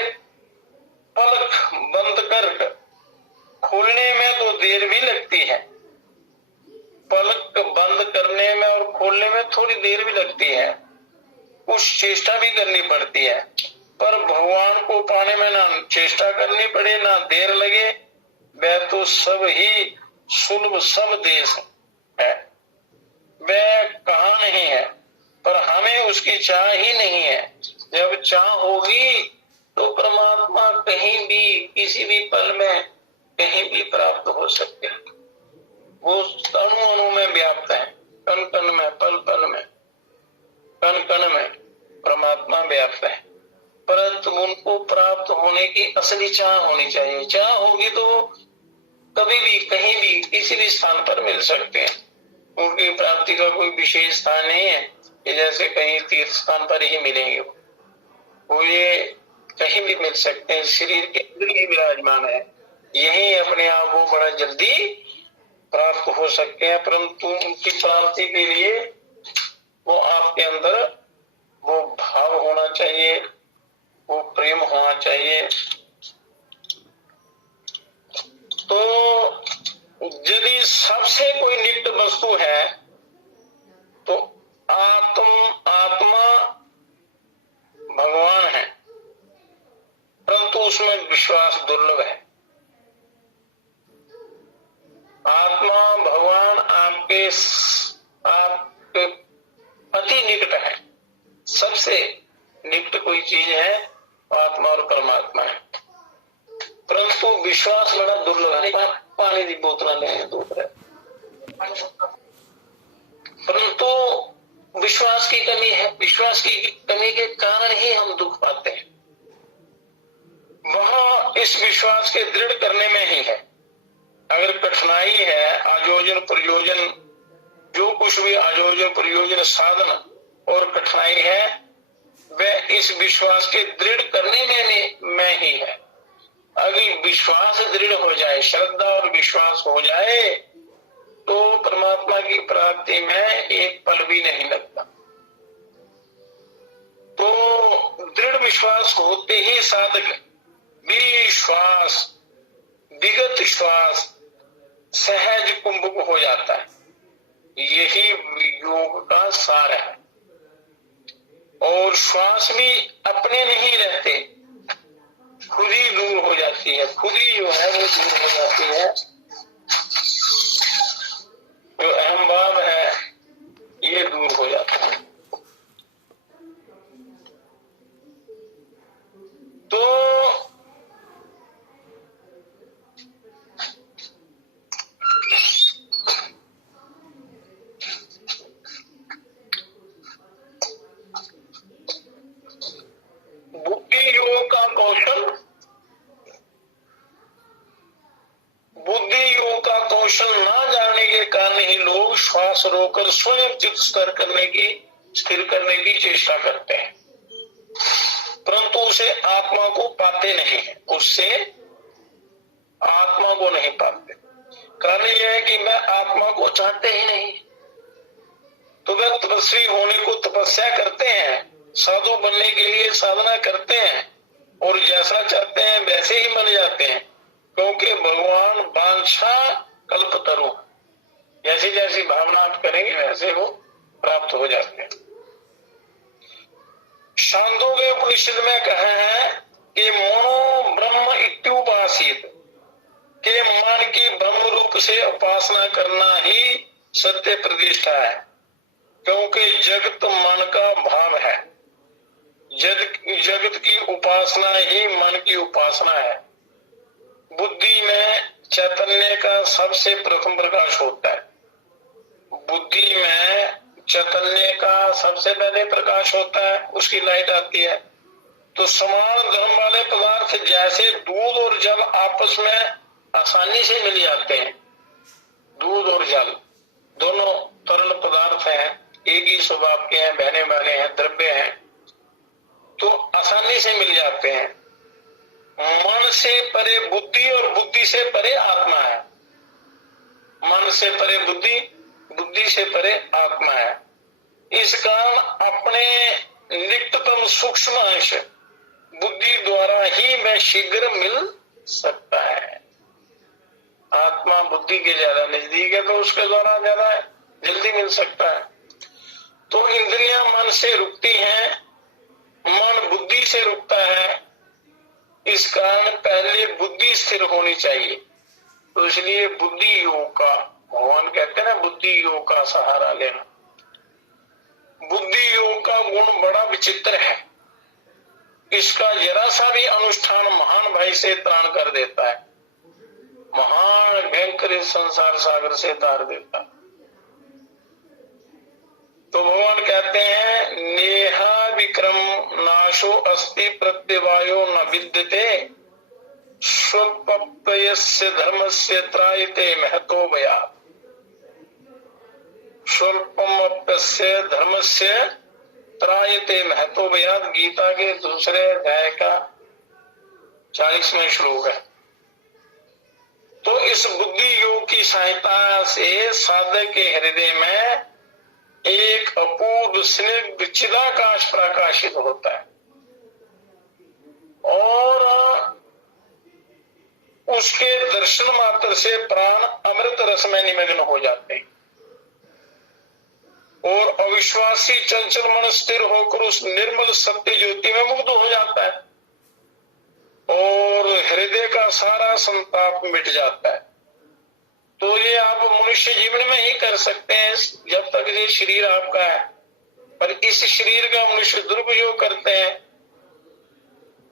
पलक बंद कर खोलने में तो देर भी लगती है, पलक बंद करने में और खोलने में थोड़ी देर भी लगती है, कुछ चेष्टा भी करनी पड़ती है। पर भगवान को पाने में ना चेष्टा करनी पड़े ना देर लगे, वह तो सब ही सुलभ सब देश है, वह कहाँ नहीं है, पर हमें उसकी चाह ही नहीं है। जब चाह होगी तो परमात्मा कहीं भी, किसी भी पल में, कहीं भी प्राप्त हो सकते हैं। वो अणु अणु में व्याप्त है, कण कण में, पल पल में, कण कण में परमात्मा व्याप्त है। परंतु उनको प्राप्त होने की असली चाह होनी चाहिए। चाह होगी तो कभी भी, कहीं भी, किसी भी स्थान पर मिल सकते हैं। उनकी प्राप्ति का कोई विशेष स्थान नहीं है कि जैसे कहीं तीर्थ स्थान पर ही मिलेंगे, वो ये कहीं भी मिल सकते हैं। शरीर के अंदर ही विराजमान है, यही अपने आप वो बड़ा जल्दी प्राप्त हो सकते हैं। परंतु उनकी प्राप्ति के लिए वो आपके अंदर वो भाव होना चाहिए, वो प्रेम होना चाहिए। तो यदि सबसे कोई नित्य वस्तु है तो आत्मा भगवान है, परंतु उसमें विश्वास दुर्लभ है। आत्मा भगवान आपके अति निकट है, सबसे निकट कोई चीज है आत्मा और परमात्मा है, परंतु विश्वास बड़ा दुर्लभ है। पानी की बोतल ले दो, परंतु विश्वास की कमी है। विश्वास की कमी के कारण ही हम दुख पाते हैं। वहां इस विश्वास के दृढ़ करने में ही है। अगर कठिनाई है, आयोजन प्रयोजन, जो कुछ भी आयोजन प्रयोजन साधन और कठिनाई है, वह इस विश्वास के दृढ़ करने में ही है। अगर विश्वास दृढ़ हो जाए, श्रद्धा और विश्वास हो जाए, परमात्मा की प्राप्ति में एक पल भी नहीं लगता। तो दृढ़ विश्वास होते ही साधक विश्वास विगत श्वास सहज कुंभक हो जाता है। यही योग का सार है। और श्वास भी अपने नहीं रहते, खुद ही दूर हो जाती है, खुद ही जो है वो दूर हो जाती है। जो अहम भाव है ये दूर हो जाता है। तो बुद्धि योग का कौशल, बुद्धि योग का कौशल ना जानने के कारण ही लोग श्वास रोककर स्वयं चित्त स्थिर करने की चेष्टा करते हैं, परंतु उसे आत्मा को पाते नहीं है, उससे आत्मा को नहीं पाते। कारण यह है कि मैं आत्मा को चाहते ही नहीं। तो वह तपस्वी होने को तपस्या करते हैं, साधु बनने के लिए साधना करते हैं और जैसा चाहते हैं वैसे ही बन जाते हैं, क्योंकि भगवान वांछा कल्पतरु, जैसी जैसी भावना आप करेंगे वैसे वो प्राप्त हो जाते हैं। छांदोग्य उपनिषद में कहा है कि मनो ब्रह्म इत्युपासित, के मन की ब्रह्म रूप से उपासना करना ही सत्य प्रतिष्ठा है, क्योंकि जगत मन का भाव है। जगत की उपासना ही मन की उपासना है। बुद्धि में चैतन्य का सबसे प्रथम प्रकाश होता है। बुद्धि में चैतन्य का सबसे पहले प्रकाश होता है, उसकी लाइट आती है। तो समान धर्म वाले पदार्थ जैसे दूध और जल आपस में आसानी से मिल जाते हैं, दूध और जल दोनों तरल पदार्थ हैं, एक ही स्वभाव के हैं, बहने वाले हैं, द्रव्य हैं, तो आसानी से मिल जाते हैं। मन से परे बुद्धि और बुद्धि से परे आत्मा है। मन से परे बुद्धि, बुद्धि से परे आत्मा है। इस कारण अपने निकटतम सूक्ष्म अंश बुद्धि द्वारा ही वह शीघ्र मिल सकता है। आत्मा बुद्धि के ज्यादा नजदीक है तो उसके द्वारा ज्यादा जल्दी मिल सकता है। तो इंद्रियां मन से रुकती हैं, मन बुद्धि से रुकता है। इस कारण पहले बुद्धि स्थिर होनी चाहिए। तो इसलिए बुद्धि योग का, भगवान कहते हैं ना, बुद्धि योग का सहारा लेना। बुद्धि योग का गुण बड़ा विचित्र है। इसका जरा सा भी अनुष्ठान महान भाई से त्राण कर देता है, महान भयंकर इस संसार सागर से तार देता है। तो भगवान कहते हैं नेहा विक्रम नाशो अस्ति प्रत्यवायो न विद्यते स्वल्पयस्य धर्मस्य त्रायते महतो भया। स्वल्पमप्यस्य धर्मस्य त्रायते महतो भया, गीता के दूसरे अध्याय का 40वां श्लोक है। तो इस बुद्धि योग की सहायता से साधक के हृदय में एक अपूर्व स्निग्ध चिदाकाश प्रकाशित होता है और उसके दर्शन मात्र से प्राण अमृत रस में निमग्न हो जाते हैं और अविश्वासी चंचल मन स्थिर होकर उस निर्मल सत्य ज्योति में मुग्ध हो जाता है और हृदय का सारा संताप मिट जाता है। तो ये आप मनुष्य जीवन में ही कर सकते हैं जब तक ये शरीर आपका है, पर इस शरीर का मनुष्य दुरुपयोग करते हैं,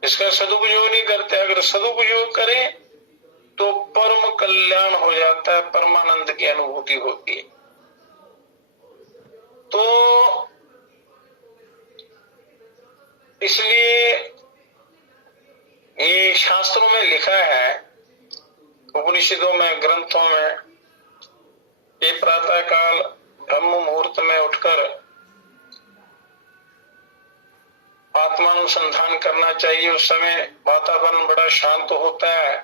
इसका सदुपयोग नहीं करते। अगर सदुपयोग करें तो परम कल्याण हो जाता है, परमानंद की अनुभूति होती है। तो इसलिए ये शास्त्रों में लिखा है, उपनिषदों में, ग्रंथों में, ये प्रातः काल ब्रह्म मुहूर्त में उठकर आत्मानुसंधान करना चाहिए। उस समय वातावरण बड़ा शांत होता है,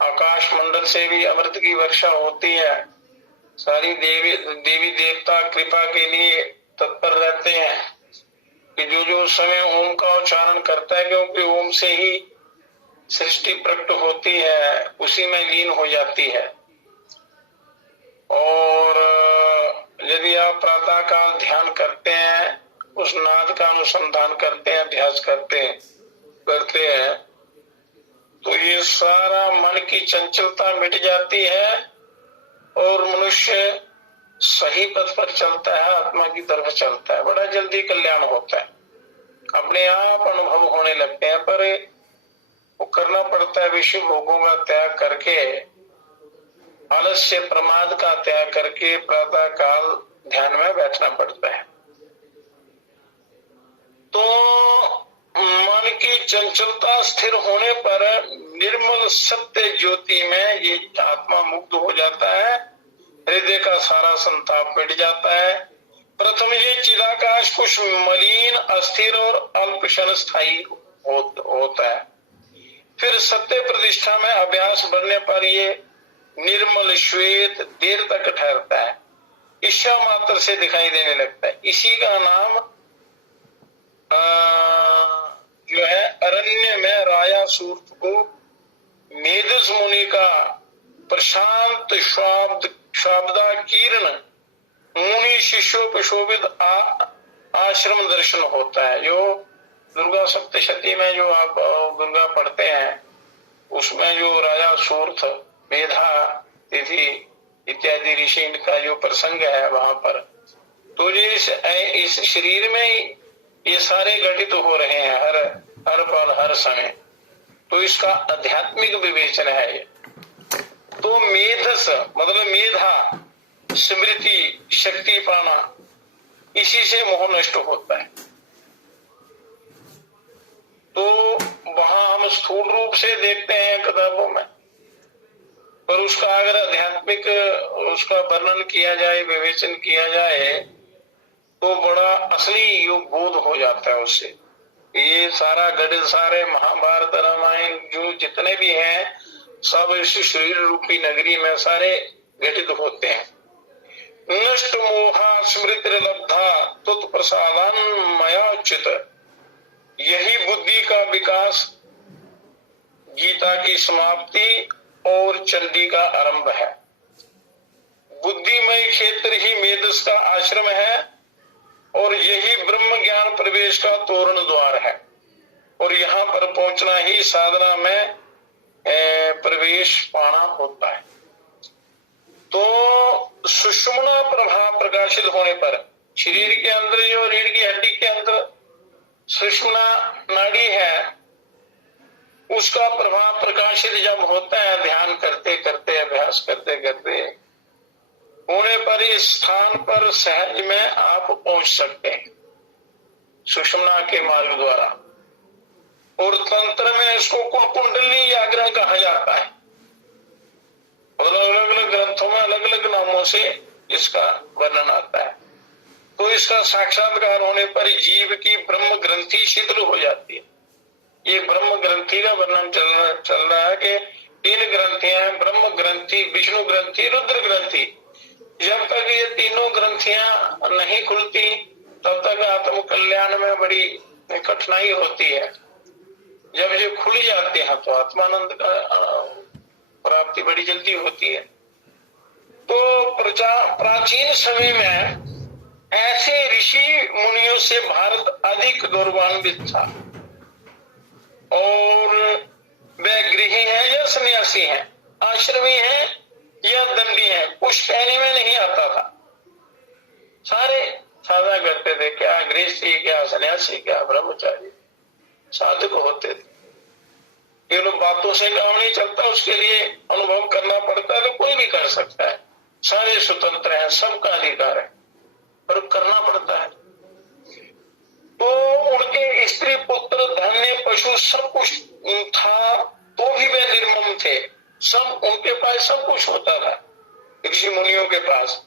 आकाश मंडल से भी अमृत की वर्षा होती है सारी देवी देवता कृपा के लिए तत्पर रहते हैं कि जो समय ओम का उच्चारण करता है, क्योंकि ओम से ही सृष्टि प्रकट होती है, उसी में लीन हो जाती है। और यदि आप प्रातः काल ध्यान करते हैं, उस नाद का अनुसंधान करते हैं, अभ्यास करते हैं, तो ये सारा मन की चंचलता मिट जाती है और मनुष्य सही पथ पर चलता है, आत्मा की तरफ चलता है, बड़ा जल्दी कल्याण होता है, अपने आप अनुभव होने लगते हैं। पर वो करना पड़ता है विषय भोगों का त्याग करके, आलस्य प्रमाद का त्याग करके प्रातः काल ध्यान में बैठना पड़ता है। तो मन की चंचलता स्थिर होने पर निर्मल सत्य ज्योति में ये आत्मा मुक्त हो जाता है, हृदय का सारा संताप मिट जाता है। प्रथम ये चिदाकाश कुछ मलिन, अस्थिर और अल्प क्षण स्थायी होता है, फिर सत्य प्रतिष्ठा में अभ्यास बढ़ने पर ये निर्मल श्वेत देर तक ठहरता है, इच्छा मात्र से दिखाई देने लगता है। इसी का नाम जो है अरण्य में राया सूर्य को मेधस मुनि का प्रशांत शाब्दा कीर्ण मुनि शिष्योपशोभित आश्रम दर्शन होता है। जो दुर्गा सप्तशती में जो आप दुर्गा पढ़ते हैं, उसमें जो राजा सूर्थ, मेधा तिथि इत्यादि ऋषि का जो प्रसंग है वहां पर, तो इस शरीर में ये सारे घटित हो रहे हैं हर पल हर समय, तो इसका आध्यात्मिक विवेचन है ये। तो मेधस मतलब मेधा, स्मृति, शक्ति पाना, इसी से मोह नष्ट होता है। तो वहां हम स्थूल रूप से देखते हैं किताबों में, पर उसका अगर आध्यात्मिक उसका वर्णन किया जाए, विवेचन किया जाए, तो बड़ा असली योग बोध हो जाता है उससे। ये सारा गणित, सारे महाभारत रामायण जो जितने भी हैं, सब इस शरीर रूपी नगरी में सारे घटित होते हैं। नष्ट मोहा स्मृति लब्धा तत्प्रसादान मयोचित, यही बुद्धि का विकास, गीता की समाप्ति और चंडी का आरंभ है। बुद्धिमय क्षेत्र ही मेधस का आश्रम है और यही ब्रह्म ज्ञान प्रवेश का तोरण द्वार है, और यहाँ पर पहुंचना ही साधना में प्रवेश पाना होता है। तो सुषुम्ना प्रभाव प्रकाशित होने पर शरीर के अंदर जो रीढ़ की हड्डी के अंदर सुषुम्ना नाड़ी है, उसका प्रभाव प्रकाशित जब होता है, ध्यान करते करते, अभ्यास करते करते होने पर इस स्थान पर सहज में आप पहुंच सकते हैं सुषुम्ना के मार्ग द्वारा। और तंत्र में इसको कुंडली जागरण कहा जाता है, मतलब अलग अलग ग्रंथों में अलग अलग नामों से इसका वर्णन आता है। तो इसका साक्षात्कार होने पर जीव की ब्रह्म ग्रंथि शिथिल हो जाती है। ये ब्रह्म ग्रंथि का वर्णन चल रहा है कि 3 ग्रंथियां हैं, ब्रह्म ग्रंथि, विष्णु ग्रंथि, रुद्र ग्रंथि। जब तक ये तीनों ग्रंथियां नहीं खुलती, तब तक आत्म कल्याण में बड़ी कठिनाई होती है। जब ये खुल जाते हैं तो आत्मानंद का प्राप्ति बड़ी जल्दी होती है। तो प्राचीन समय में ऐसे ऋषि मुनियों से भारत अधिक गौरवान्वित था, और वे गृही है या सन्यासी है, आश्रमी है या दंडी है, कुछ कहने में नहीं आता था। सारे साधना करते थे, क्या गृहस्थी, क्या सन्यासी, क्या ब्रह्मचारी, साधक होते थे। ये लोग बातों से काम नहीं चलता, उसके लिए अनुभव करना पड़ता है। तो कोई भी कर सकता है, सारे स्वतंत्र हैं, सबका अधिकार है, पर करना पड़ता है। तो उनके स्त्री पुत्र धन्य पशु सब कुछ था, तो भी वे निर्मम थे। सब उनके पास सब कुछ होता था ऋषि मुनियों के पास,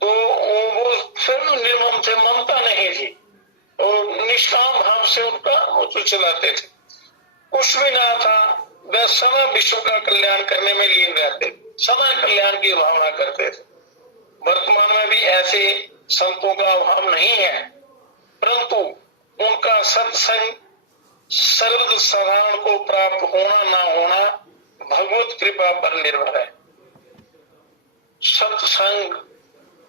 तो वो फिर निर्मम थे, ममता नहीं थी, और निष्काम भाव से उनका वो चलाते थे। कुछ भी ना था, वे समय विश्व का कल्याण करने में लीन रहते। सदा कल्याण की भावना करते थे। वर्तमान में भी ऐसे संतों का अभाव नहीं है, परंतु उनका सत्संग सर्व साधारण को प्राप्त होना ना होना भगवत कृपा पर निर्भर है। सत्संग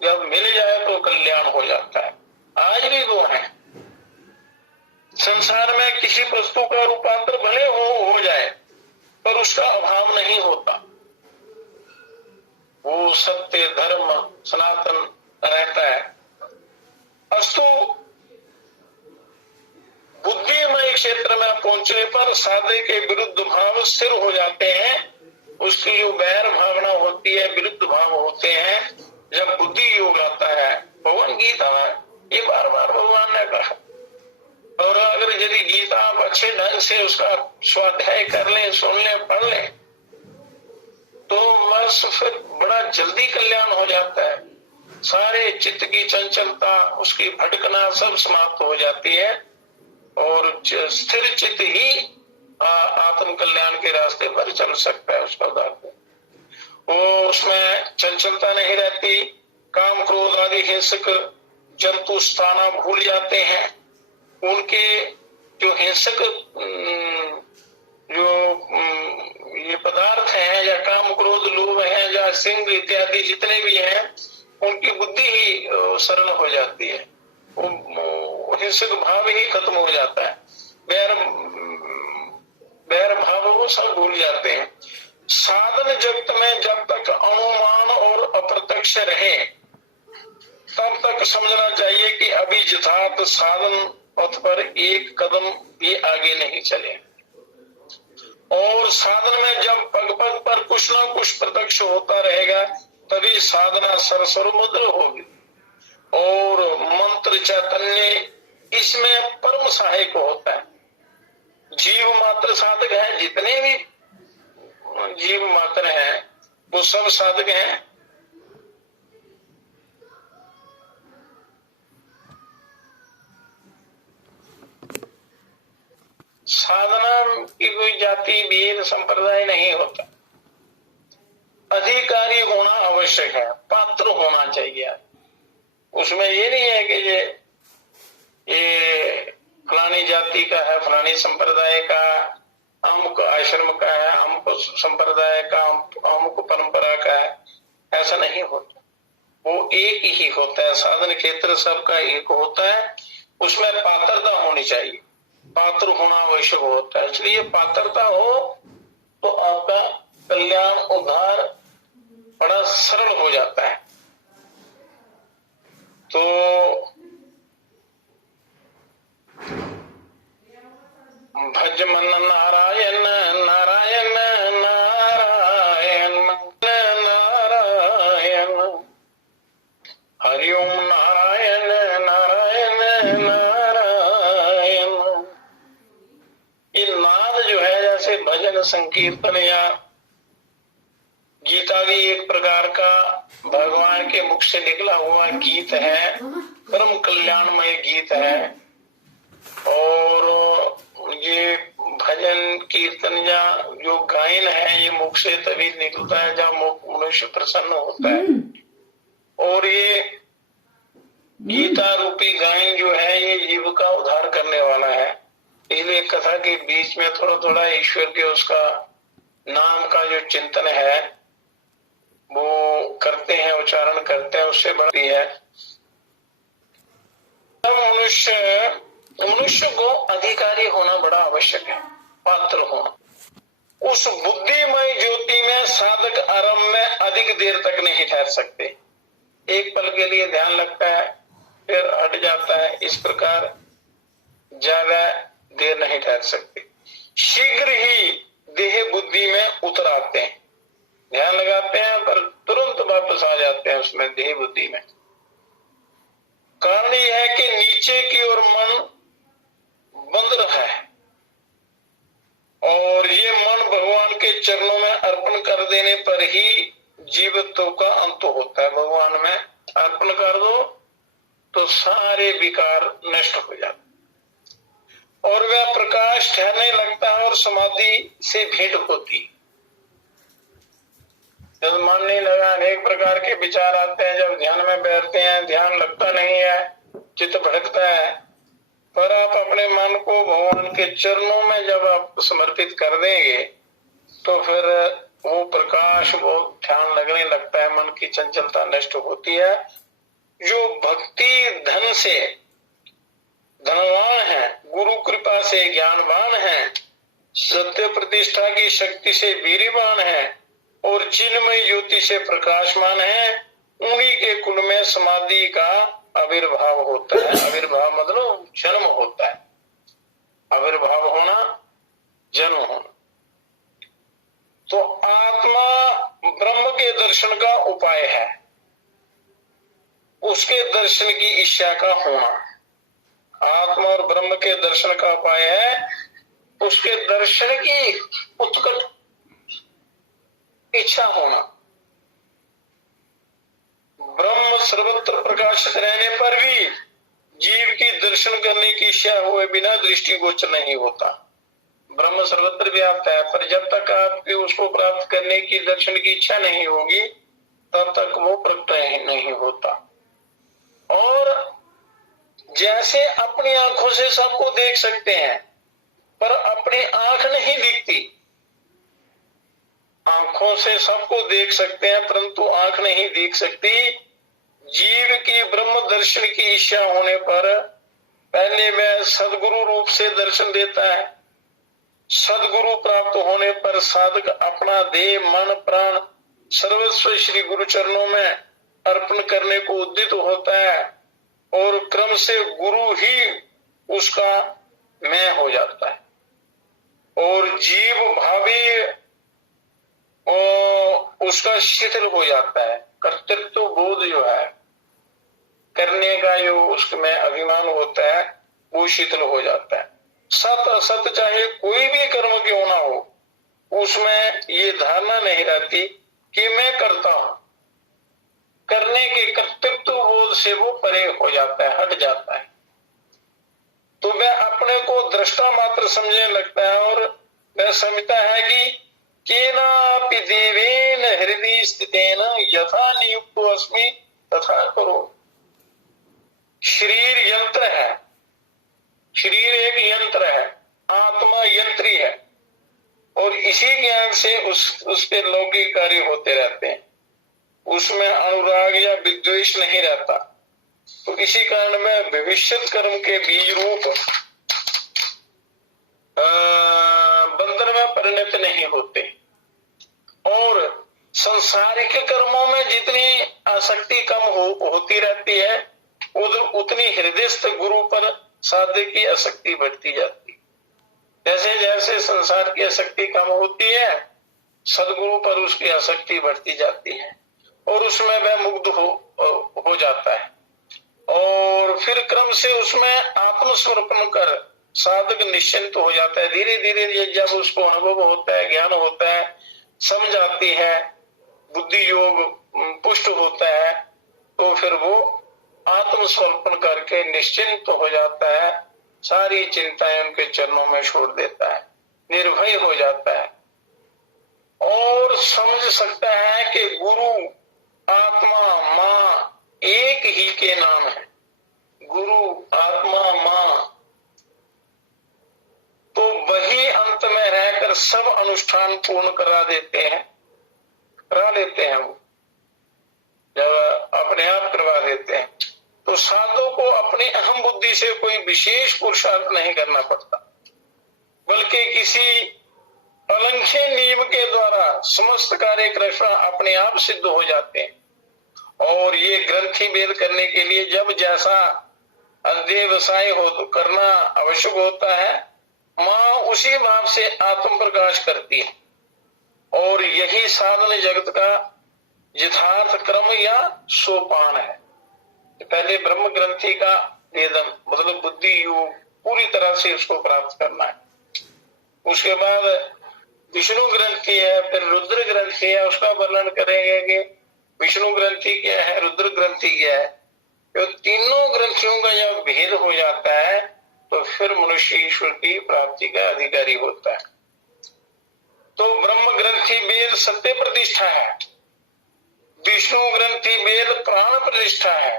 जब मिल जाए तो कल्याण हो जाता है। आज भी वो है, संसार में किसी वस्तु का रूपांतर भले हो जाए पर उसका अभाव नहीं होता, वो सत्य धर्म सनातन रहता है। अस्तु बुद्धिमय क्षेत्र में पहुंचने पर साधे के विरुद्ध भाव स्थिर हो जाते हैं, उसकी जो बैर भावना होती है, विरुद्ध भाव होते हैं। जब बुद्धि योग आता है, भगवान गीता में ये बार बार भगवान ने कहा, और अगर यदि गीता आप अच्छे ढंग से उसका स्वाध्याय कर लें, सुन लें, पढ़ लें, तो बस फिर बड़ा जल्दी कल्याण हो जाता है। सारे चित्त की चंचलता, उसकी भटकना सब समाप्त हो जाती है और स्थिर चित्त ही आत्म कल्याण के रास्ते पर चल सकता है। उसका उदाहरण वो उसमें चंचलता नहीं रहती, काम क्रोध आदि हिंसक जंतु स्थाना भूल जाते हैं। उनके जो हिंसक जो ये पदार्थ हैं या काम क्रोध लोभ है या सिंह इत्यादि जितने भी हैं, उनकी बुद्धि ही सरल हो जाती है, वो हिंसक भाव ही खत्म हो जाता है, बैर भाव वो सब भूल जाते हैं। साधन जगत में जब तक अनुमान और अप्रत्यक्ष रहे तब तक समझना चाहिए कि अभी यथार्थ साधन पथ पर एक कदम भी आगे नहीं चले, और साधन में जब पग पग पर कुछ न कुछ प्रत्यक्ष होता रहेगा तभी साधना सर्वसर्वमुद्र होगी। और मंत्र चैतन्य इसमें परम सहायक होता है। जीव मात्र साधक है, जितने भी जीव मात्र हैं वो सब साधक हैं। साधना की कोई जाति भेद संप्रदाय नहीं होता, अधिकारी होना आवश्यक है, पात्र होना चाहिए। उसमें ये नहीं है कि ये फलानी जाति का है, फलानी संप्रदाय का, अमुक आश्रम का है, अमुक संप्रदाय का, अमुक परंपरा का है, ऐसा नहीं होता। वो एक ही होता है, साधन क्षेत्र सबका एक होता है, उसमें पात्रता होनी चाहिए, पात्र होना आवश्यक होता है। इसलिए पात्रता हो तो आपका कल्याण उद्धार बड़ा सरल हो जाता है। तो भज मन नारायण नारायण नारायण नारायण, हरिओम नारायण नारायण नारायण। ये नाद जो है, जैसे भजन संकीर्तन या गीता भी एक प्रकार का भगवान के मुख से निकला हुआ गीत है, परम कल्याणमय गीत है। और ये भजन कीर्तन या जो गायन है, ये मुख से तभी निकलता है जब मनुष्य प्रसन्न होता है। और ये गीता रूपी गायन जो है, ये जीव का उद्धार करने वाला है। इसलिए कथा के बीच में थोड़ा थोड़ा ईश्वर के उसका नाम का जो चिंतन है वो करते हैं, उच्चारण करते हैं, उससे बढ़ती है। मनुष्य को अधिकारी होना बड़ा आवश्यक है, पात्र होना। उस बुद्धिमय ज्योति में साधक आरंभ में अधिक देर तक नहीं ठहर सकते। एक पल के लिए ध्यान लगता है, फिर हट जाता है। इस प्रकार ज्यादा देर नहीं ठहर सकते। शीघ्र ही देह बुद्धि में उतर आते हैं, ध्यान लगाते हैं पर तुरंत वापस आ जाते हैं उसमें, देह बुद्धि में। कारण यह है कि नीचे की ओर मन बंद रहा है, और ये मन भगवान के चरणों में अर्पण कर देने पर ही जीवत्व का अंत होता है। भगवान में अर्पण कर दो तो सारे विकार नष्ट हो जाते और वह प्रकाश ठहरने लगता है और समाधि से भेंट होती। जब मन नहीं लगा, अनेक प्रकार के विचार आते हैं, जब ध्यान में बैठते हैं ध्यान लगता नहीं है, चित्त भटकता है। पर आप अपने मन को भगवान के चरणों में जब आप समर्पित कर देंगे तो फिर वो प्रकाश, वो ध्यान लगने लगता है, मन की चंचलता नष्ट होती है। जो भक्ति धन से धनवान है, गुरु कृपा से ज्ञानवान है, सत्य प्रतिष्ठा की शक्ति से वीरवान है और चिन्मय ज्योति से प्रकाशमान है, उन्हीं के कुल में समाधि का आविर्भाव होता है। आविर्भाव मतलब जन्म होता है। आविर्भाव होना, जन्म होना। तो आत्मा ब्रह्म के दर्शन का उपाय है, उसके दर्शन की इच्छा का होना। आत्मा और ब्रह्म के दर्शन का उपाय है उसके दर्शन की उत्कट इच्छा होना। ब्रह्म सर्वत्र प्रकाशित रहने पर भी जीव की दर्शन करने की इच्छा हुए बिना दृष्टिगोचर नहीं होता। ब्रह्म सर्वत्र व्याप्त है, पर जब तक आपकी उसको प्राप्त करने की, दर्शन की इच्छा नहीं होगी तब तक वो प्रकट नहीं होता। और जैसे अपनी आंखों से सबको देख सकते हैं पर अपनी आंख नहीं दिखती, आंखों से सबको देख सकते हैं परंतु आंख नहीं देख सकती। जीव की ब्रह्म दर्शन की इच्छा होने पर पहले वह सदगुरु रूप से दर्शन देता है। सदगुरु प्राप्त होने पर साधक अपना देह, मन, प्राण सर्वस्व श्री गुरु चरणों में अर्पण करने को उद्यत होता है और क्रम से गुरु ही उसका मैं हो जाता है और जीव भावी उसका शिथिल हो जाता है। कर्तृत्व बोध जो है, करने का जो उसमें अभिमान होता है वो शिथिल हो जाता है। सत असत चाहे कोई भी कर्म क्यों ना हो, उसमें ये धारणा नहीं रहती कि मैं करता हूं। करने के कर्तृत्व बोध से वो परे हो जाता है, हट जाता है। तो वह अपने को दृष्टा मात्र समझने लगता है और वह समझता है कि केनापि देवेन हृदय स्थितेन यथा नियुक्तो अस्मि तथा करो। शरीर यंत्र है, शरीर एक यंत्र है, आत्मा यंत्री है और इसी ज्ञान से उस पे लौकिक कार्य होते रहते हैं, उसमें अनुराग या विद्वेष नहीं रहता। तो इसी कारण में भविष्यत कर्म के बीज रूप बंधन में परिणत नहीं होते और संसारिक कर्मों में जितनी आसक्ति कम होती रहती है उतनी हृदयस्थ गुरु पर साधक की आसक्ति बढ़ती जाती है। जैसे जैसे संसार की आसक्ति कम होती है सदगुरु पर उसकी आसक्ति बढ़ती जाती है और उसमें वह मुग्ध हो जाता है और फिर क्रम से उसमें आत्मसमर्पण कर साधक निश्चिंत हो जाता है। धीरे धीरे जब उसको अनुभव होता है, ज्ञान होता है, समझ आती है, बुद्धि योग पुष्ट होता है तो फिर वो आत्मसमर्पण करके निश्चिंत हो जाता है, सारी चिंताएं उनके चरणों में छोड़ देता है, निर्भय हो जाता है और समझ सकता है कि गुरु आत्मा मां एक ही के नाम है। गुरु आत्मा मां, तो वही अंत में रहकर सब अनुष्ठान पूर्ण करा लेते हैं वो जब अपने आप करवा देते हैं। तो साधु को अपनी अहम बुद्धि से कोई विशेष पुरुषार्थ नहीं करना पड़ता बल्कि किसी अलंघ्य नियम के द्वारा समस्त कार्य कृष्ण अपने आप सिद्ध हो जाते हैं। और ये ग्रंथि भेद करने के लिए जब जैसा अध्यवसाय हो तो करना आवश्यक होता है, मां उसी भाव से आत्म प्रकाश करती है और यही साधन जगत का यथार्थ क्रम या सोपान है। पहले ब्रह्म ग्रंथि का वेदन मतलब बुद्धि योग पूरी तरह से उसको प्राप्त करना है, उसके बाद विष्णु ग्रंथि है, फिर रुद्र ग्रंथि है, उसका वर्णन करेंगे कि विष्णु ग्रंथि क्या है, रुद्र ग्रंथि क्या है। तो तीनों ग्रंथियों का जब भेद हो जाता है तो फिर मनुष्य ईश्वर की प्राप्ति का अधिकारी होता है। तो ब्रह्म ग्रंथि वेद सत्य प्रतिष्ठा है विष्णु ग्रंथि वेद प्राण प्रतिष्ठा है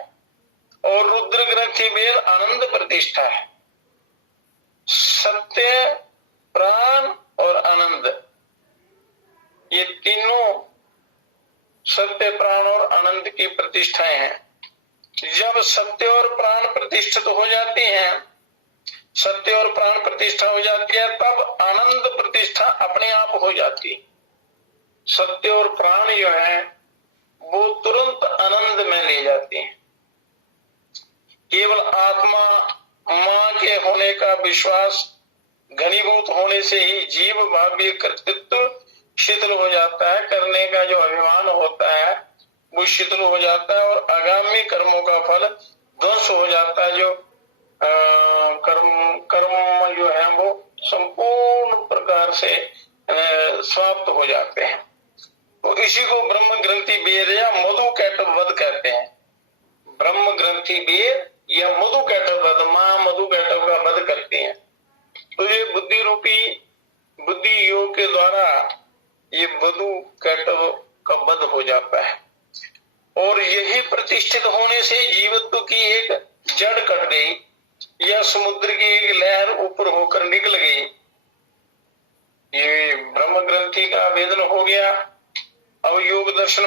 और रुद्र ग्रंथि वेद आनंद प्रतिष्ठा है। सत्य, प्राण और आनंद, ये तीनों सत्य, प्राण और आनंद की प्रतिष्ठाएं हैं। जब सत्य और प्राण प्रतिष्ठित हो जाती हैं, सत्य और प्राण प्रतिष्ठा हो जाती है, तब आनंद प्रतिष्ठा अपने आप हो जाती। सत्य और प्राण जो है वो तुरंत आनंद में ले जाती हैं। केवल आत्मा मां के होने का विश्वास घनीभूत होने से ही जीव भाव्य कर्तृत्व शिथिल हो जाता है, करने का जो अभिमान होता है वो शिथिल हो जाता है और आगामी कर्मों का फल ध्वंस हो जाता है। जो कर्म जो है वो संपूर्ण प्रकार से समाप्त हो जाते हैं। तो इसी को ब्रह्म ग्रंथि वेद या मधु कैटभ वध कहते हैं। ब्रह्म ग्रंथि वेद या मधु कैटभ वध, मां मधु कैटभ का वध करती हैं। तो ये बुद्धि रूपी बुद्धि योग के द्वारा ये मधु कैटभ का वध हो जाता है और यही प्रतिष्ठित होने से जीवत्व की एक जड़ कट गई या समुद्र की एक लहर ऊपर होकर निकल गई। ये ब्रह्म ग्रंथि का वेदन हो गया। अब योग दर्शन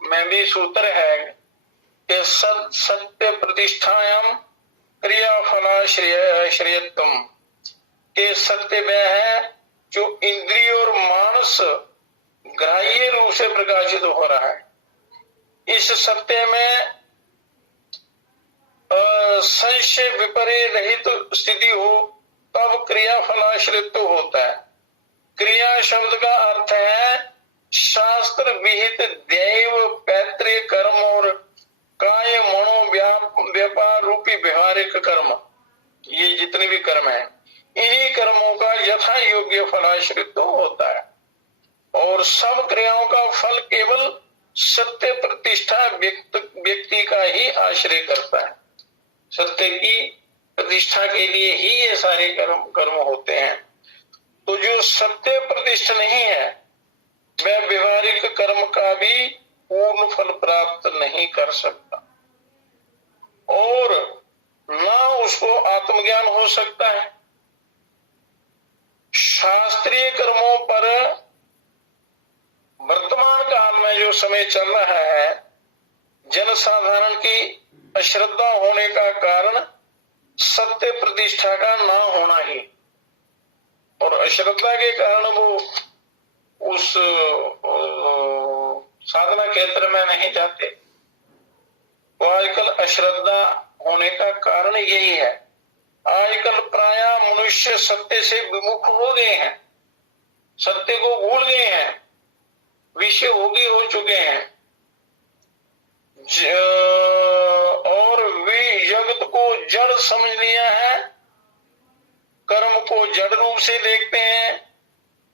में भी सूत्र है कि सत्य प्रतिष्ठायाम क्रियाफलाश्रयत्वम, के सत्य वह है जो इंद्रिय और मानस ग्राह्य रूप से प्रकाशित हो रहा है। इस सत्य में संशय विपर्य रहित स्थिति हो तब क्रिया फलाश्रित्व होता है। क्रिया शब्द का अर्थ है शास्त्र विहित दैव पैतृक कर्म और काय मनो व्यापार रूपी व्यवहारिक कर्म, ये जितने भी कर्म है इन्हीं कर्मों का यथा योग्य फलाश्रित्व होता है और सब क्रियाओं का फल केवल सत्य प्रतिष्ठा व्यक्ति का ही आश्रय करता है। सत्य की प्रतिष्ठा के लिए ही ये सारे कर्म होते हैं। तो जो सत्य प्रतिष्ठा नहीं है वह व्यवहारिक कर्म का भी पूर्ण फल प्राप्त नहीं कर सकता और न उसको आत्मज्ञान हो सकता है। शास्त्रीय कर्मों पर वर्तमान काल में जो समय चल रहा है, जनसाधारण की अश्रद्धा होने का कारण सत्य प्रतिष्ठा का न होना ही, और अश्रद्धा के कारण वो उस साधना क्षेत्र में नहीं जाते। तो आजकल अश्रद्धा होने का कारण यही है। आजकल प्राय मनुष्य सत्य से विमुख हो गए हैं, सत्य को भूल गए हैं, विषय भोगी हो चुके हैं और वे जगत को जड़ समझ लिया है, कर्म को जड़ रूप से देखते हैं,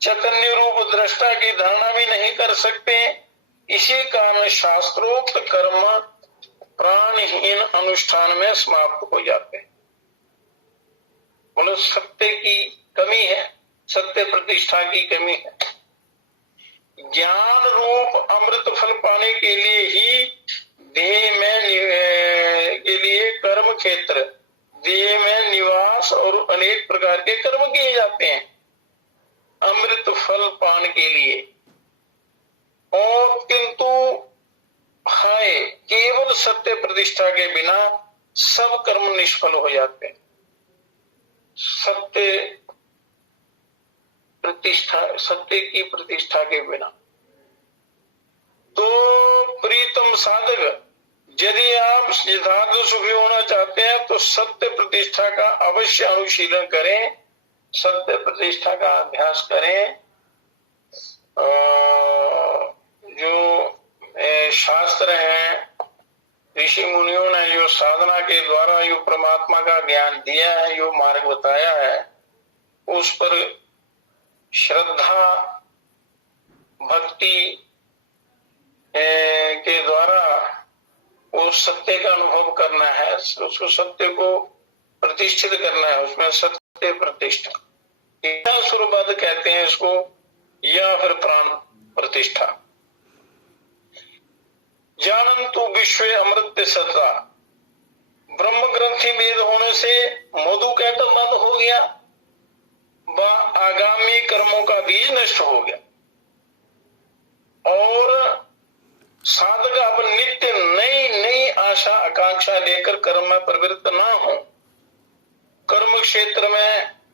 चैतन्य रूप दृष्टा की धारणा भी नहीं कर सकते। इसी कारण शास्त्रोक्त कर्म प्राणहीन अनुष्ठान में समाप्त हो जाते हैं। मतलब सत्य की कमी है, सत्य प्रतिष्ठा की कमी है। ज्ञान रूप अमृत फल पाने के लिए ही देह में के लिए कर्म क्षेत्र, देह में निवास और अनेक प्रकार के कर्म किए जाते हैं अमृत फल पाने के लिए। और किंतु हाय केवल सत्य प्रतिष्ठा के बिना सब कर्म निष्फल हो जाते हैं। सत्य की प्रतिष्ठा के बिना। तो प्रीतम साधक, यदि आप यथार्थ सुखी होना चाहते हैं तो सत्य प्रतिष्ठा का अवश्य अनुशीलन करें, सत्य प्रतिष्ठा का अभ्यास करें। जो शास्त्र हैं, ऋषि मुनियों ने जो साधना के द्वारा जो परमात्मा का ज्ञान दिया है, जो मार्ग बताया है, उस पर श्रद्धा भक्ति के द्वारा उस सत्य का अनुभव करना है, उसको सत्य को प्रतिष्ठित करना है। उसमें सत्य प्रतिष्ठा सुरबद्ध कहते हैं इसको, या फिर प्राण प्रतिष्ठा। जानन्तु विश्व अमृत सत्ता, ब्रह्म ग्रंथि वेद होने से मधु कहता मद हो गया, व आगामी कर्मों का बीज नष्ट हो गया। और साधक अब नित्य नई नई आशा आकांक्षा लेकर कर्म में प्रवृत्त ना हो। कर्म क्षेत्र में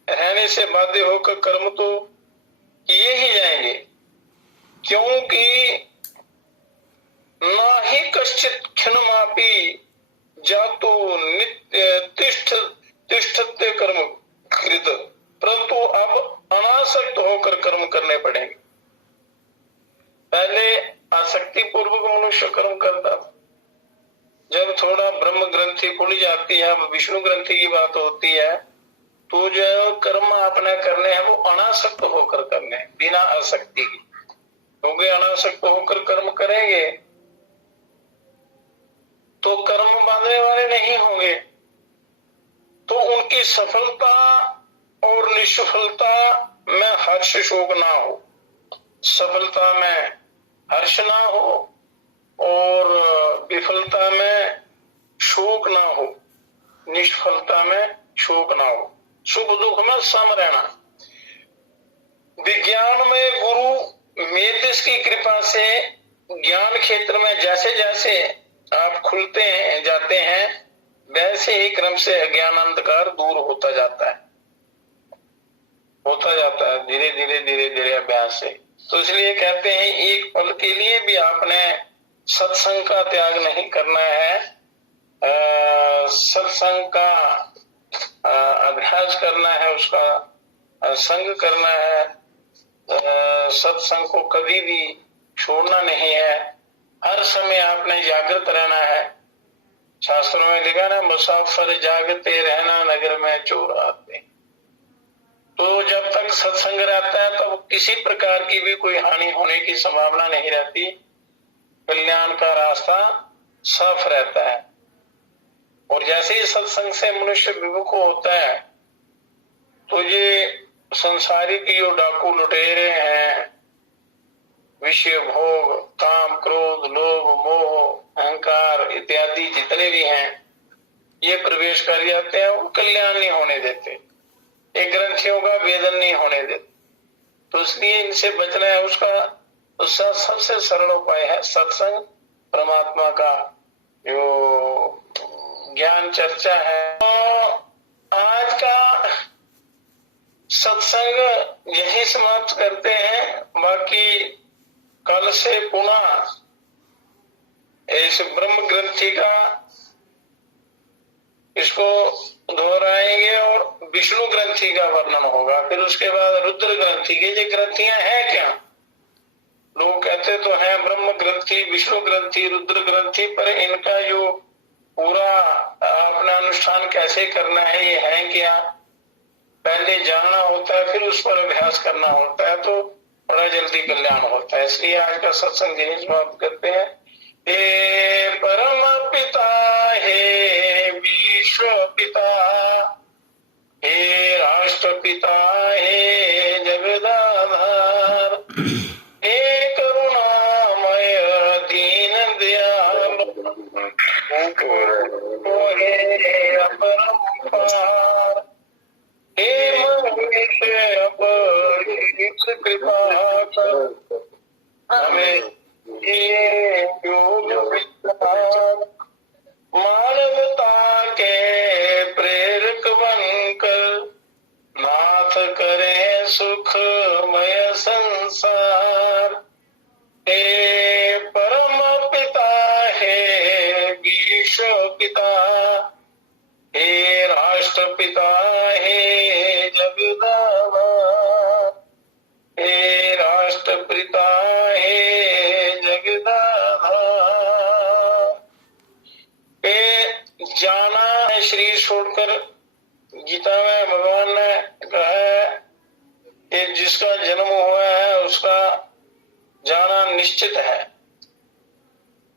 रहने से बाध्य होकर कर्म तो किए ही जाएंगे, क्योंकि ना ही कश्चित क्षणमापि जातु नित्य तिष्ठते कर्म कृत, परंतु अब अनासक्त होकर कर्म करने पड़ेंगे। पहले आसक्ति पूर्वक मनुष्य कर्म करता था, जब थोड़ा ब्रह्म ग्रंथि खुल जाती है, विष्णु ग्रंथि की बात होती है, तो जो कर्म आपने करने हैं वो अनासक्त होकर करने हैं, बिना आसक्ति की। क्योंकि अनासक्त होकर कर्म करेंगे तो कर्म बांधने वाले नहीं होंगे, तो उनकी सफलता और निष्फलता में हर्ष शोक ना हो, सफलता में हर्ष ना हो और विफलता में शोक ना हो, निष्फलता में शोक ना हो, सुख दुख में सम रहना। विज्ञान में गुरु मेदिस की कृपा से ज्ञान क्षेत्र में जैसे जैसे आप खुलते हैं जाते हैं, वैसे ही क्रम से अज्ञान अंधकार दूर होता जाता है धीरे धीरे धीरे धीरे अभ्यास से। तो इसलिए कहते हैं एक पल के लिए भी आपने सत्संग का त्याग नहीं करना है, सत्संग का अभ्यास करना है, उसका संग करना है, सत्संग को कभी भी छोड़ना नहीं है, हर समय आपने जागृत रहना है। शास्त्रों में लिखा ना, मुसाफिर जागते रहना नगर में चोर आते। तो जब तक सत्संग रहता है तब किसी प्रकार की भी कोई हानि होने की संभावना नहीं रहती, कल्याण का रास्ता साफ रहता है। और जैसे ही सत्संग से मनुष्य विमुख होता है तो ये संसारिक जो डाकू लुटेरे हैं, विषय भोग काम क्रोध लोभ मोह अहंकार इत्यादि जितने भी हैं, ये प्रवेश कर जाते हैं और कल्याण नहीं होने देते, एक ग्रंथियों का वेदन नहीं होने देते। तो इसलिए इनसे बचना है, उसका सबसे सरल उपाय है सत्संग, परमात्मा का जो ज्ञान चर्चा है। तो आज का सत्संग यही समाप्त करते हैं, बाकी कल से पुनः इस ब्रह्म ग्रंथि का इसको दोहराएंगे और विष्णु ग्रंथि का वर्णन होगा। फिर उसके बाद रुद्र ग्रंथि की, ये ग्रंथियां हैं क्या? लोग कहते तो हैं ब्रह्म ग्रंथि, विष्णु ग्रंथि, रुद्र ग्रंथि, पर इनका जो पूरा अपना अनुष्ठान कैसे करना है, ये है क्या, पहले जानना होता है, फिर उस पर अभ्यास करना होता है, तो बड़ा जल्दी कल्याण होता है। इसलिए आज का सत्संग यही समाप्त करते हैं। हे परम पिता, हे विश्व पिता, हे राष्ट्र पिता, हे जगदाधार, हे करुणामय दीन दयाल, हे अपरंपार, हे मनुष्य अपरिचित कृपा कर हमें ये योग विचार मानवता के प्रेरक बनकर नाथ करे सुखमय संसार। हे परम पिता, हे विश्व पिता, हे राष्ट्र पिता, हे जगदावा, हे राष्ट्र पिता, हे जगदाधा। जाना है शरीर छोड़कर, गीता में भगवान ने कहा है कि जिसका जन्म हुआ है उसका जाना निश्चित है,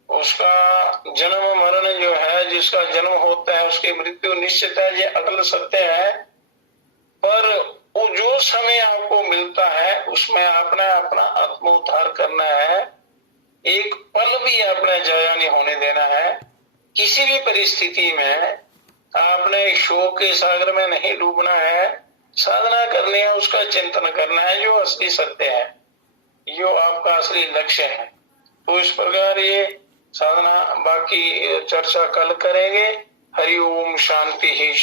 उसका जन्म मरण जो है, जिसका जन्म होता है उसकी मृत्यु निश्चित है, ये अकल सत्य है। पर वो जो समय आपको मिलता है उसमें आपने अपना आत्मोद्धार करना है। एक पल भी आपने जाया नहीं होने देना है। किसी भी परिस्थिति में आपने शोक के सागर में नहीं डूबना है। साधना करनी है, उसका चिंतन करना है जो असली सत्य है, जो आपका असली लक्ष्य है। तो इस प्रकार ये साधना, बाकी चर्चा कल करेंगे। हरि ओम, शांति ही।